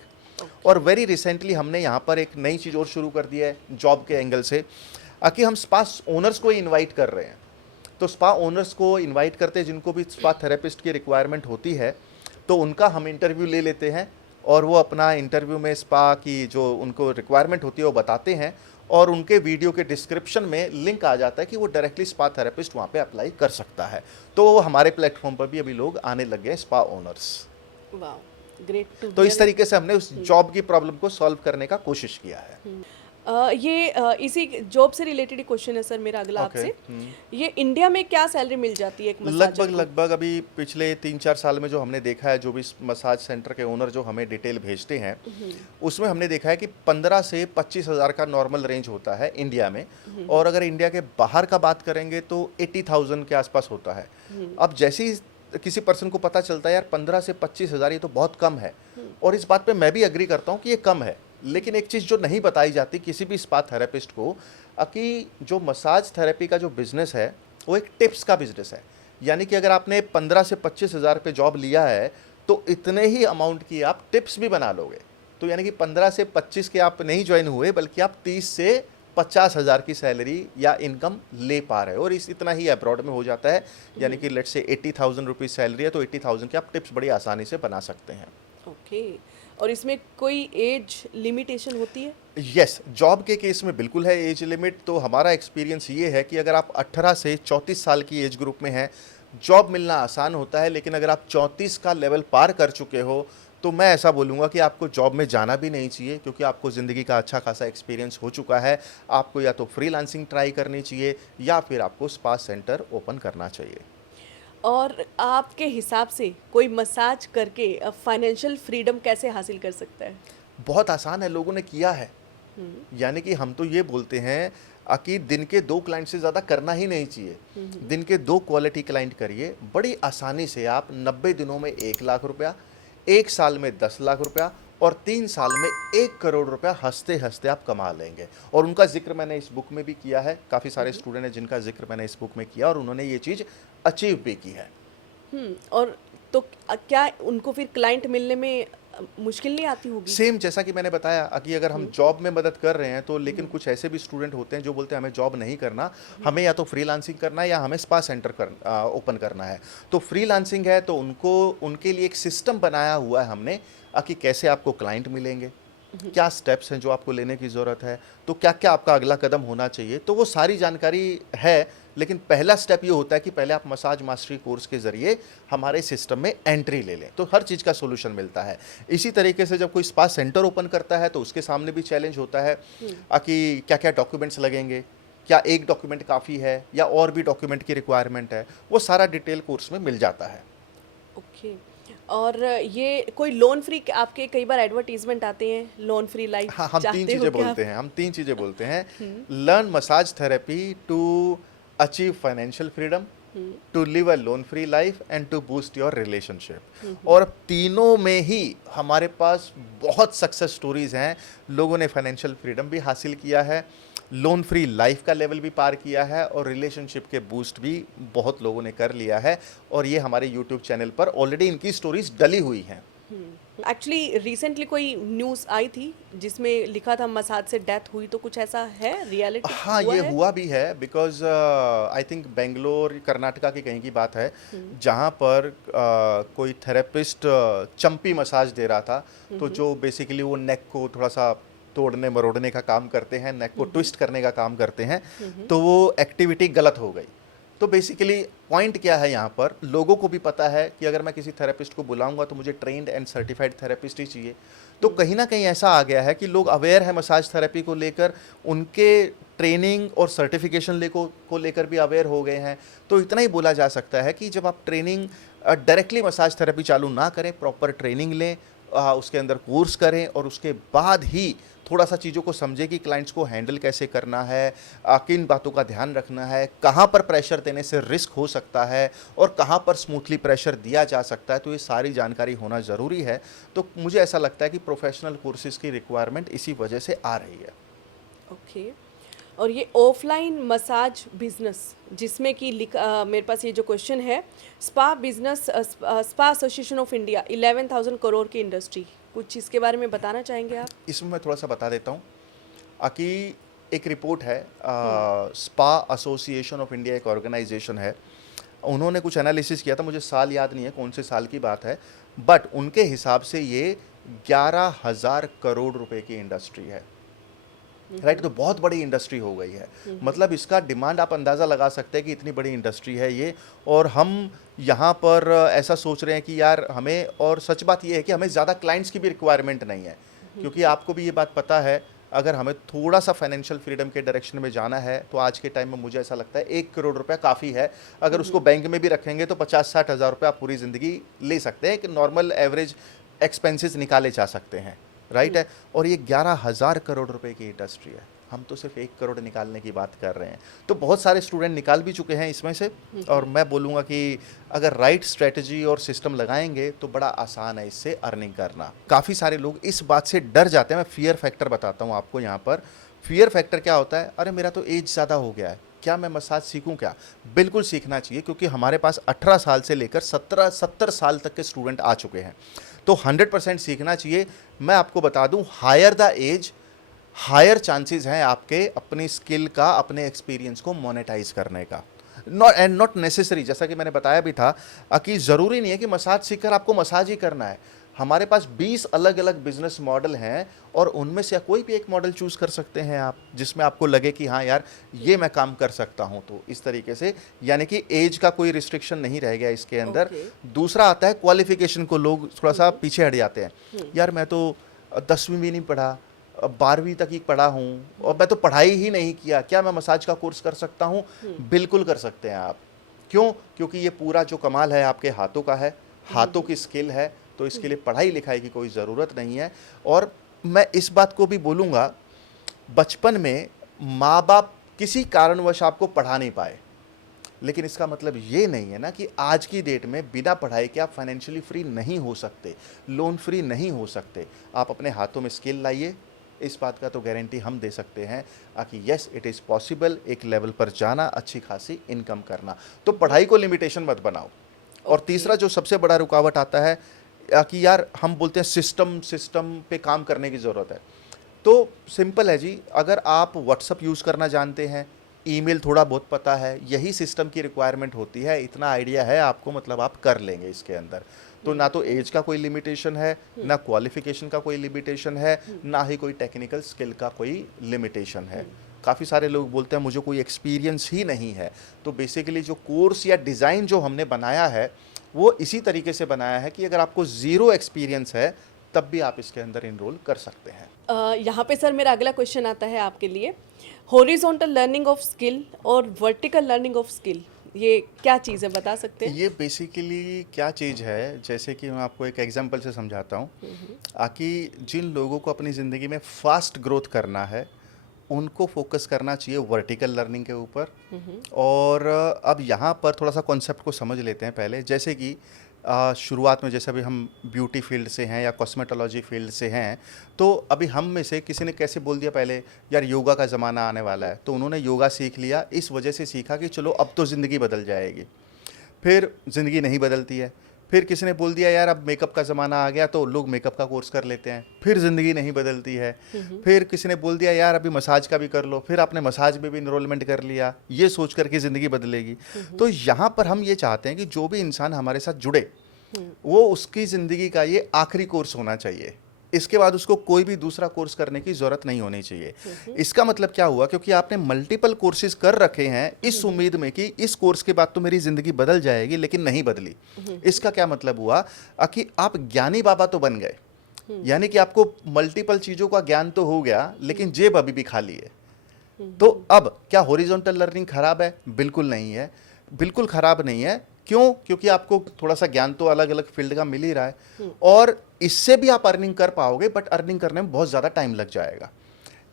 और वेरी रिसेंटली हमने यहाँ पर एक नई चीज़ और शुरू कर दी है जॉब के एंगल से, कि हम स्पा ओनर्स को इन्वाइट कर रहे हैं। तो स्पा ओनर्स को इन्वाइट करते हैं जिनको भी स्पा थेरेपिस्ट की रिक्वायरमेंट होती है, तो उनका हम इंटरव्यू ले लेते हैं, और वो अपना इंटरव्यू में स्पा की जो उनको रिक्वायरमेंट होती है वो बताते हैं, और उनके वीडियो के डिस्क्रिप्शन में लिंक आ जाता है कि वो डायरेक्टली स्पा थेरेपिस्ट वहाँ पे अप्लाई कर सकता है। तो हमारे प्लेटफॉर्म पर भी अभी लोग आने लग गए स्पा ओनर्स। वाह, ग्रेट टू तो इस तरीके से हमने उस जॉब की प्रॉब्लम को सॉल्व करने का कोशिश किया है। इसी जॉब से रिलेटेड क्वेश्चन है सर मेरा अगला आपसे। ये इंडिया में क्या सैलरी मिल जाती है एक मसाजर को? लगभग अभी पिछले 3-4 साल में जो हमने देखा है, जो भी मसाज सेंटर के ओनर जो हमें डिटेल भेजते हैं, उसमें हमने देखा है कि 15 से 25 हज़ार का नॉर्मल रेंज होता है इंडिया में, और अगर इंडिया के बाहर का बात करेंगे तो 80,000 के आसपास होता है। अब जैसे ही किसी पर्सन को पता चलता है यार 15 से 25 हज़ार ये तो बहुत कम है, और इस बात पे मैं भी एग्री करता हूँ कि ये कम है, लेकिन एक चीज़ जो नहीं बताई जाती किसी भी स्पा थेरेपिस्ट को, कि जो मसाज थेरेपी का जो बिज़नेस है वो एक टिप्स का बिज़नेस है। यानी कि अगर आपने 15 से 25 हज़ार पे जॉब लिया है तो इतने ही अमाउंट की आप टिप्स भी बना लोगे। तो यानी कि 15 से 25 के आप नहीं ज्वाइन हुए, बल्कि आप 30 से 50 हज़ार की सैलरी या इनकम ले पा रहे हो, और इतना ही अब्रॉड में हो जाता है। यानी कि लेट्स से 80,000 रुपीज़ सैलरी है, तो 80,000 के आप टिप्स बड़ी आसानी से बना सकते हैं। ओके, और इसमें कोई एज लिमिटेशन होती है? यस, जॉब के केस में बिल्कुल है एज लिमिट। तो हमारा एक्सपीरियंस ये है कि अगर आप 18 से 34 साल की एज ग्रुप में हैं, जॉब मिलना आसान होता है, लेकिन अगर आप 34 का लेवल पार कर चुके हो तो मैं ऐसा बोलूँगा कि आपको जॉब में जाना भी नहीं चाहिए, क्योंकि आपको ज़िंदगी का अच्छा खासा एक्सपीरियंस हो चुका है। आपको या तो फ्रीलांसिंग ट्राई करनी चाहिए या फिर आपको स्पा सेंटर ओपन करना चाहिए। और आपके हिसाब से कोई मसाज करके फाइनेंशियल फ्रीडम कैसे हासिल कर सकता है? बहुत आसान है, लोगों ने किया है। यानी कि हम तो ये बोलते हैं कि दिन के 2 क्लाइंट से ज़्यादा करना ही नहीं चाहिए। दिन के 2 क्वालिटी क्लाइंट करिए, बड़ी आसानी से आप 90 दिनों में 1 लाख रुपया, 1 साल में 10 लाख रुपया, और 3 साल में 1 करोड़ रुपया हंसते हंसते आप कमा लेंगे। और उनका जिक्र मैंने इस बुक में भी किया है। काफ़ी सारे स्टूडेंट हैं जिनका जिक्र मैंने इस बुक में किया, और उन्होंने ये चीज़ अचीव भी की है। और तो क्या उनको फिर क्लाइंट मिलने में मुश्किल नहीं आती होगी? सेम जैसा कि मैंने बताया कि अगर हम जॉब में मदद कर रहे हैं तो, लेकिन कुछ ऐसे भी स्टूडेंट होते हैं जो बोलते हैं हमें जॉब नहीं करना, हमें या तो फ्रीलांसिंग करना है या हमें स्पा सेंटर ओपन करना है। तो फ्रीलांसिंग है तो उनके लिए एक सिस्टम बनाया हुआ है हमने, कि कैसे आपको क्लाइंट मिलेंगे, क्या स्टेप्स हैं जो आपको लेने की ज़रूरत है, तो क्या क्या आपका अगला कदम होना चाहिए। तो वो सारी जानकारी है, लेकिन पहला स्टेप ये होता है कि पहले आप मसाज मास्टरी कोर्स के ज़रिए हमारे सिस्टम में एंट्री ले लें, तो हर चीज़ का सोल्यूशन मिलता है। इसी तरीके से जब कोई स्पा सेंटर ओपन करता है तो उसके सामने भी चैलेंज होता है कि क्या क्या डॉक्यूमेंट्स लगेंगे, क्या एक डॉक्यूमेंट काफ़ी है या और भी डॉक्यूमेंट की रिक्वायरमेंट है, वो सारा डिटेल कोर्स में मिल जाता है। ओके, और ये कोई लोन फ्री, आपके कई बार एडवर्टीजमेंट आते हैं लोन फ्री लाइफ, हाँ, हम तीन चाहते हो चीज़ें क्या बोलते आप? हैं, हम तीन चीज़ें बोलते हैं। Learn massage therapy to achieve financial freedom, to live a loan free life and to boost your relationship. और तीनों में ही हमारे पास बहुत सक्सेस स्टोरीज हैं। लोगों ने फाइनेंशियल फ्रीडम भी हासिल किया है, लोन फ्री लाइफ का लेवल भी पार किया है, और रिलेशनशिप के बूस्ट भी बहुत लोगों ने कर लिया है। और ये हमारे यूट्यूब चैनल पर ऑलरेडी इनकी स्टोरीज डली हुई हैं। एक्चुअली रिसेंटली कोई न्यूज़ आई थी जिसमें लिखा था मसाज से डेथ हुई, तो कुछ ऐसा है रियलिटी हाँ, हुआ ये है? हुआ भी है, because I think Bangalore Karnataka की कहीं की बात है, जहाँ पर कोई थेरेपिस्ट चंपी मसाज दे रहा था। तो जो बेसिकली वो नेक को थोड़ा सा तोड़ने मरोड़ने का काम करते हैं, नेक को ट्विस्ट करने का काम करते हैं, तो वो एक्टिविटी गलत हो गई। तो बेसिकली पॉइंट क्या है यहाँ पर, लोगों को भी पता है कि अगर मैं किसी थेरेपिस्ट को बुलाऊंगा तो मुझे ट्रेंड एंड सर्टिफाइड थेरेपिस्ट ही चाहिए। तो कहीं ना कहीं ऐसा आ गया है कि लोग अवेयर है मसाज थेरेपी को लेकर, उनके ट्रेनिंग और सर्टिफिकेशन को लेकर भी अवेयर हो गए हैं। तो इतना ही बोला जा सकता है कि जब आप ट्रेनिंग डायरेक्टली मसाज थेरेपी चालू ना करें, प्रॉपर ट्रेनिंग लें, उसके अंदर कोर्स करें, और उसके बाद ही थोड़ा सा चीज़ों को समझे कि क्लाइंट्स को हैंडल कैसे करना है, किन बातों का ध्यान रखना है, कहाँ पर प्रेशर देने से रिस्क हो सकता है और कहाँ पर स्मूथली प्रेशर दिया जा सकता है, तो ये सारी जानकारी होना ज़रूरी है। तो मुझे ऐसा लगता है कि प्रोफेशनल कोर्सेज़ की रिक्वायरमेंट इसी वजह से आ रही है। ओके। और ये ऑफलाइन मसाज बिजनेस जिसमें कि मेरे पास ये जो क्वेश्चन है, spa business, spa association of India 11,000 crore की इंडस्ट्री, कुछ इसके बारे में बताना चाहेंगे आप? इसमें मैं थोड़ा सा बता देता हूँ कि एक रिपोर्ट है, स्पा एसोसिएशन ऑफ इंडिया एक ऑर्गेनाइजेशन है, उन्होंने कुछ एनालिसिस किया था, मुझे साल याद नहीं है कौन से साल की बात है, बट उनके हिसाब से ये 11,000 करोड़ रुपए की इंडस्ट्री है। राइट, तो बहुत बड़ी इंडस्ट्री हो गई है। मतलब इसका डिमांड आप अंदाज़ा लगा सकते हैं कि इतनी बड़ी इंडस्ट्री है ये। और हम यहाँ पर ऐसा सोच रहे हैं कि यार हमें, और सच बात ये है कि हमें ज़्यादा क्लाइंट्स की भी रिक्वायरमेंट नहीं है, क्योंकि आपको भी ये बात पता है, अगर हमें थोड़ा सा फाइनेंशियल फ्रीडम के डायरेक्शन में जाना है तो आज के टाइम में मुझे ऐसा लगता है 1 करोड़ रुपया काफ़ी है। अगर उसको बैंक में भी रखेंगे तो 50-60 हज़ार रुपये आप पूरी ज़िंदगी ले सकते हैं, कि नॉर्मल एवरेज एक्सपेंसेस निकाले जा सकते हैं। राइट है, और ये 11,000 करोड़ रुपए की इंडस्ट्री है, हम तो सिर्फ 1 करोड़ निकालने की बात कर रहे हैं। तो बहुत सारे स्टूडेंट निकाल भी चुके हैं इसमें से, और मैं बोलूँगा कि अगर राइट स्ट्रेटजी और सिस्टम लगाएंगे तो बड़ा आसान है इससे अर्निंग करना। काफ़ी सारे लोग इस बात से डर जाते हैं। मैं फियर फैक्टर बताता हूँ आपको यहाँ पर। फियर फैक्टर क्या होता है, अरे मेरा तो एज ज़्यादा हो गया है, क्या मैं मसाज सीखूं क्या? बिल्कुल सीखना चाहिए, क्योंकि हमारे पास 18 साल से लेकर 70 साल तक के स्टूडेंट आ चुके हैं। तो 100% सीखना चाहिए। मैं आपको बता दूं, higher the age higher chances हैं आपके अपनी स्किल का, अपने एक्सपीरियंस को मोनेटाइज करने का। नॉट नेसेसरी, जैसा कि मैंने बताया भी था, कि ज़रूरी नहीं है कि मसाज सीखकर आपको मसाज ही करना है। हमारे पास 20 अलग अलग बिजनेस मॉडल हैं, और उनमें से कोई भी एक मॉडल चूज़ कर सकते हैं आप, जिसमें आपको लगे कि हाँ यार ये मैं काम कर सकता हूँ। तो इस तरीके से, यानी कि एज का कोई रिस्ट्रिक्शन नहीं रह गया इसके अंदर। दूसरा आता है क्वालिफिकेशन को, लोग थोड़ा सा पीछे हट जाते हैं। यार मैं तो 10वीं भी नहीं पढ़ा, 12वीं तक ही पढ़ा हूँ, और मैं तो पढ़ाई ही नहीं किया, क्या मैं मसाज का कोर्स कर सकता हूँ? बिल्कुल कर सकते हैं आप। क्यों? क्योंकि ये पूरा जो कमाल है आपके हाथों का है, हाथों की स्किल है, तो इसके लिए पढ़ाई लिखाई की कोई ज़रूरत नहीं है। और मैं इस बात को भी बोलूँगा, बचपन में माँ बाप किसी कारणवश आपको पढ़ा नहीं पाए, लेकिन इसका मतलब ये नहीं है ना कि आज की डेट में बिना पढ़ाई के आप फाइनेंशियली फ्री नहीं हो सकते, लोन फ्री नहीं हो सकते। आप अपने हाथों में स्किल लाइए, इस बात का तो गारंटी हम दे सकते हैं कि यस इट इज़ पॉसिबल एक लेवल पर जाना, अच्छी खासी इनकम करना। तो पढ़ाई को लिमिटेशन मत बनाओ। और तीसरा जो सबसे बड़ा रुकावट आता है, कि यार हम बोलते हैं सिस्टम पे काम करने की ज़रूरत है। तो सिंपल है जी, अगर आप व्हाट्सअप यूज़ करना जानते हैं, ईमेल थोड़ा बहुत पता है, यही सिस्टम की रिक्वायरमेंट होती है, इतना आइडिया है आपको, मतलब आप कर लेंगे इसके अंदर। तो ना तो एज का कोई लिमिटेशन है, ना क्वालिफिकेशन का कोई लिमिटेशन है, ना ही कोई टेक्निकल स्किल का कोई लिमिटेशन है। काफ़ी सारे लोग बोलते हैं मुझे कोई एक्सपीरियंस ही नहीं है। तो बेसिकली जो कोर्स या डिज़ाइन जो हमने बनाया है वो इसी तरीके से बनाया है कि अगर आपको ज़ीरो एक्सपीरियंस है तब भी आप इसके अंदर इनरोल कर सकते हैं। यहाँ पे सर मेरा अगला क्वेश्चन आता है आपके लिए, हॉरिजॉन्टल लर्निंग ऑफ स्किल और वर्टिकल लर्निंग ऑफ स्किल, ये क्या चीज़ है, बता सकते हैं? ये बेसिकली क्या चीज़ है, जैसे कि मैं आपको एक एग्जांपल से समझाता हूँ। कि जिन लोगों को अपनी ज़िंदगी में फास्ट ग्रोथ करना है, उनको फोकस करना चाहिए वर्टिकल लर्निंग के ऊपर। और अब यहाँ पर थोड़ा सा कॉन्सेप्ट को समझ लेते हैं पहले। जैसे कि शुरुआत में जैसे अभी हम ब्यूटी फील्ड से हैं या कॉस्मेटोलॉजी फील्ड से हैं, तो अभी हम में से किसी ने कैसे बोल दिया पहले, यार योगा का ज़माना आने वाला है, तो उन्होंने योगा सीख लिया, इस वजह से सीखा कि चलो अब तो ज़िंदगी बदल जाएगी। फिर ज़िंदगी नहीं बदलती है। फिर किसी ने बोल दिया यार अब मेकअप का ज़माना आ गया, तो लोग मेकअप का कोर्स कर लेते हैं, फिर ज़िंदगी नहीं बदलती है। फिर किसी ने बोल दिया यार अभी मसाज का भी कर लो, फिर आपने मसाज में भी इनरोलमेंट कर लिया, ये सोच कर के ज़िंदगी बदलेगी। तो यहाँ पर हम ये चाहते हैं कि जो भी इंसान हमारे साथ जुड़े, वो उसकी ज़िंदगी का ये आखिरी कोर्स होना चाहिए। इसके बाद उसको कोई भी दूसरा कोर्स करने की ज़रूरत नहीं होनी चाहिए। इसका मतलब क्या हुआ, क्योंकि आपने मल्टीपल कोर्सेज कर रखे हैं इस उम्मीद में कि इस कोर्स के बाद तो मेरी ज़िंदगी बदल जाएगी, लेकिन नहीं बदली। इसका क्या मतलब हुआ कि आप ज्ञानी बाबा तो बन गए, यानी कि आपको मल्टीपल चीज़ों का ज्ञान तो हो गया, लेकिन जेब अभी भी खाली है। तो अब क्या हॉरिजॉन्टल लर्निंग खराब है? बिल्कुल नहीं है, बिल्कुल खराब नहीं है। क्यों? क्योंकि आपको थोड़ा सा ज्ञान तो अलग अलग फील्ड का मिल ही रहा है, और इससे भी आप अर्निंग कर पाओगे, बट अर्निंग करने में बहुत ज़्यादा टाइम लग जाएगा।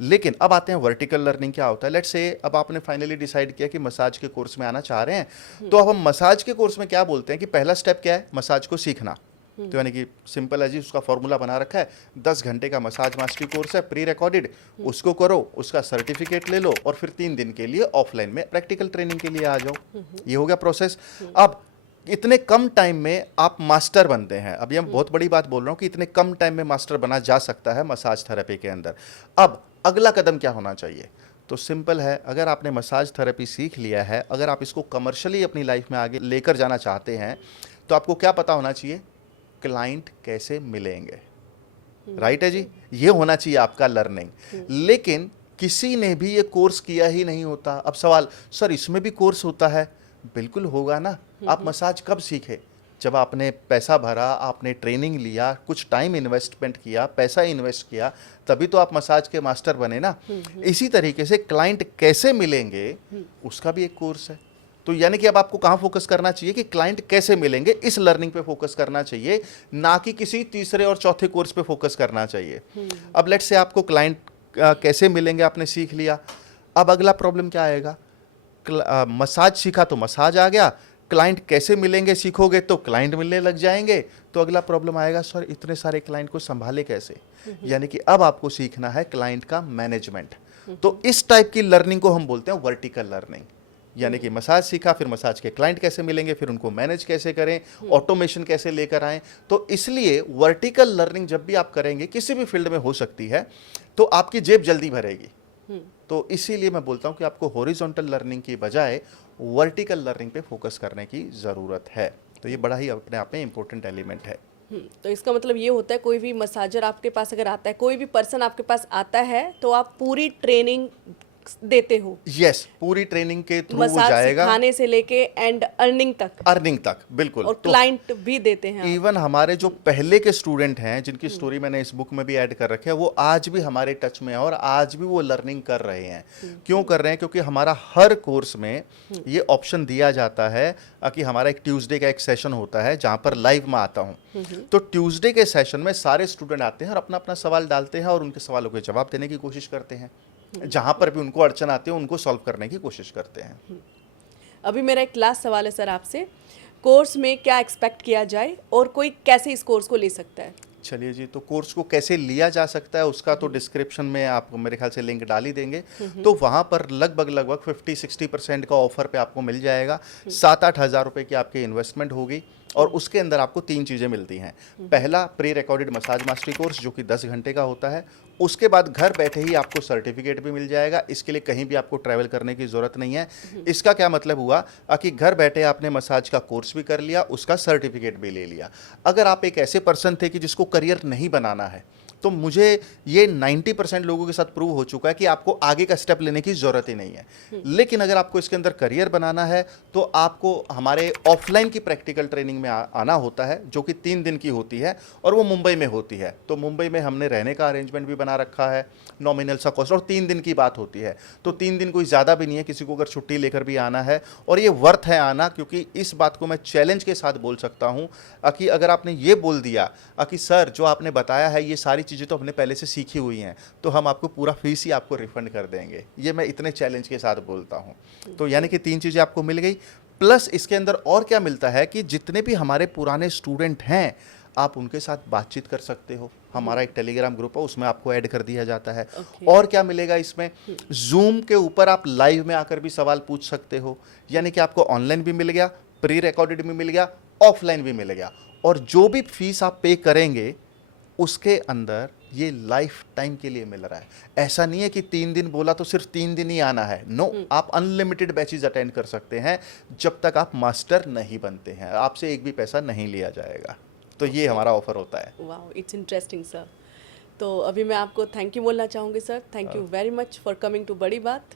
लेकिन अब आते हैं वर्टिकल लर्निंग क्या होता है। लेट्स से अब आपने फाइनली डिसाइड किया कि मसाज के कोर्स में आना चाह रहे हैं, तो अब हम मसाज के कोर्स में क्या बोलते हैं कि पहला स्टेप क्या है, मसाज को सीखना। तो यानी कि सिंपल है जी, उसका फॉर्मूला बना रखा है, 10 घंटे का मसाज मास्टरी कोर्स है, प्री रिकॉर्डेड, उसको करो, उसका सर्टिफिकेट ले लो, और फिर 3 दिन के लिए ऑफलाइन में प्रैक्टिकल ट्रेनिंग के लिए आ जाओ। ये हो गया प्रोसेस। अब इतने कम टाइम में आप मास्टर बनते हैं। अब ये मैं बहुत बड़ी बात बोल रहा हूँ कि इतने कम टाइम में मास्टर बना जा सकता है मसाज थेरेपी के अंदर। अब अगला कदम क्या होना चाहिए? तो सिंपल है, अगर आपने मसाज थेरेपी सीख लिया है, अगर आप इसको कमर्शियली अपनी लाइफ में आगे लेकर जाना चाहते हैं, तो आपको क्या पता होना चाहिए, क्लाइंट कैसे मिलेंगे। राइट है जी, ये होना चाहिए आपका लर्निंग। लेकिन किसी ने भी ये कोर्स किया ही नहीं होता। अब सवाल, सर इसमें भी कोर्स होता है? बिल्कुल होगा ना। आप मसाज कब सीखे? जब आपने पैसा भरा, आपने ट्रेनिंग लिया, कुछ टाइम इन्वेस्टमेंट किया, पैसा इन्वेस्ट किया, तभी तो आप मसाज के मास्टर बने ना। इसी तरीके से क्लाइंट कैसे मिलेंगे, उसका भी एक कोर्स है। तो यानी कि अब आपको कहाँ फोकस करना चाहिए कि क्लाइंट कैसे मिलेंगे, इस लर्निंग पे फोकस करना चाहिए, ना कि किसी तीसरे और चौथे कोर्स पे फोकस करना चाहिए। अब लेट्स से आपको क्लाइंट कैसे मिलेंगे आपने सीख लिया, अब अगला प्रॉब्लम क्या आएगा? मसाज सीखा तो मसाज आ गया, क्लाइंट कैसे मिलेंगे सीखोगे तो क्लाइंट मिलने लग जाएंगे, तो अगला प्रॉब्लम आएगा, सर इतने सारे क्लाइंट को संभाले कैसे? यानी कि अब आपको सीखना है क्लाइंट का मैनेजमेंट। तो इस टाइप की लर्निंग को हम बोलते हैं वर्टिकल लर्निंग। यानी कि मसाज सीखा, फिर मसाज के क्लाइंट कैसे मिलेंगे, फिर उनको मैनेज कैसे करें, ऑटोमेशन कैसे लेकर आएं। तो इसलिए वर्टिकल लर्निंग जब भी आप करेंगे, किसी भी फील्ड में हो सकती है, तो आपकी जेब जल्दी भरेगी। तो इसीलिए मैं बोलता हूं कि आपको हॉरिजॉन्टल लर्निंग की बजाय वर्टिकल लर्निंग पे फोकस करने की ज़रूरत है। तो ये बड़ा ही अपने आप में इम्पोर्टेंट एलिमेंट है। तो इसका मतलब ये होता है, कोई भी मसाजर आपके पास अगर आता है, कोई भी पर्सन आपके पास आता है, तो आप पूरी ट्रेनिंग देते हो? यस, पूरी ट्रेनिंग के थ्रू वो मसाज जाएगा, सिखाने से लेके एंड अर्निंग तक बिल्कुल। और तो क्लाइंट भी देते हैं आप? इवन हमारे जो पहले के स्टूडेंट हैं, जिनकी स्टोरी मैंने इस बुक में भी ऐड कर रखी है, वो आज भी हमारे टच में है और आज भी वो लर्निंग कर रहे हैं। क्यों कर रहे हैं? क्योंकि हमारा हर कोर्स में ये ऑप्शन दिया जाता है कि हमारा एक ट्यूसडे का एक सेशन होता है जहाँ पर लाइव में आता हूँ। तो ट्यूसडे के सेशन में सारे स्टूडेंट आते हैं और अपना अपना सवाल डालते हैं और उनके सवालों के जवाब देने की कोशिश करते हैं। जहाँ पर भी उनको अड़चन आती है उनको सॉल्व करने की कोशिश करते हैं। अभी मेरा एक लास्ट सवाल है सर आपसे, कोर्स में क्या एक्सपेक्ट किया जाए और कोई कैसे इस कोर्स को ले सकता है? चलिए जी, तो कोर्स को कैसे लिया जा सकता है उसका तो डिस्क्रिप्शन में आप मेरे ख्याल से लिंक डाल ही देंगे। तो वहाँ पर लगभग 50-60% का ऑफर पे आपको मिल जाएगा। 7-8 हज़ार रुपये की आपकी इन्वेस्टमेंट होगी और उसके अंदर आपको 3 चीज़ें मिलती हैं। पहला, pre recorded massage mastery course जो कि 10 घंटे का होता है। उसके बाद घर बैठे ही आपको सर्टिफिकेट भी मिल जाएगा। इसके लिए कहीं भी आपको ट्रैवल करने की ज़रूरत नहीं है। इसका क्या मतलब हुआ कि घर बैठे आपने मसाज का कोर्स भी कर लिया, उसका सर्टिफिकेट भी ले लिया। अगर आप एक ऐसे पर्सन थे कि जिसको करियर नहीं बनाना है, तो मुझे ये 90% लोगों के साथ प्रूव हो चुका है कि आपको आगे का स्टेप लेने की ज़रूरत ही नहीं है। लेकिन अगर आपको इसके अंदर करियर बनाना है तो आपको हमारे ऑफलाइन की प्रैक्टिकल ट्रेनिंग में आना होता है, जो कि 3 दिन की होती है और वो मुंबई में होती है। तो मुंबई में हमने रहने का अरेंजमेंट भी बना रखा है, नॉमिनल सा कॉस्ट, और 3 दिन की बात होती है। तो 3 दिन कोई ज़्यादा भी नहीं है, किसी को अगर छुट्टी लेकर भी आना है, और ये वर्थ है आना, क्योंकि इस बात को मैं चैलेंज के साथ बोल सकता हूँ कि अगर आपने ये बोल दिया कि सर जो आपने बताया है ये सारी चीज़ें तो हमने पहले से सीखी हुई हैं, तो हम आपको पूरा फीस ही आपको रिफंड कर देंगे, ये मैं इतने चैलेंज के साथ बोलता हूँ। तो यानी कि 3 चीज़ें आपको मिल गई, प्लस इसके अंदर और क्या मिलता है कि जितने भी हमारे पुराने स्टूडेंट हैं आप उनके साथ बातचीत कर सकते हो। हमारा एक टेलीग्राम ग्रुप है, उसमें आपको ऐड कर दिया जाता है। और क्या मिलेगा इसमें, जूम के ऊपर आप लाइव में आकर भी सवाल पूछ सकते हो, यानी कि आपको ऑनलाइन भी मिल गया, प्री रिकॉर्डेड भी मिल गया, ऑफलाइन भी मिल गया, और जो भी फीस आप पे करेंगे उसके अंदर ये लाइफ टाइम के लिए मिल रहा है। ऐसा नहीं है कि 3 दिन बोला तो सिर्फ 3 दिन ही आना है, नो, आप अनलिमिटेड बैचेज अटेंड कर सकते हैं जब तक आप मास्टर नहीं बनते हैं, आपसे एक भी पैसा नहीं लिया जाएगा। तो ये हमारा ऑफर होता है। Wow, it's interesting sir. तो अभी मैं आपको थैंक यू बोलना चाहूँगी सर। Thank you very much for coming to बड़ी बात।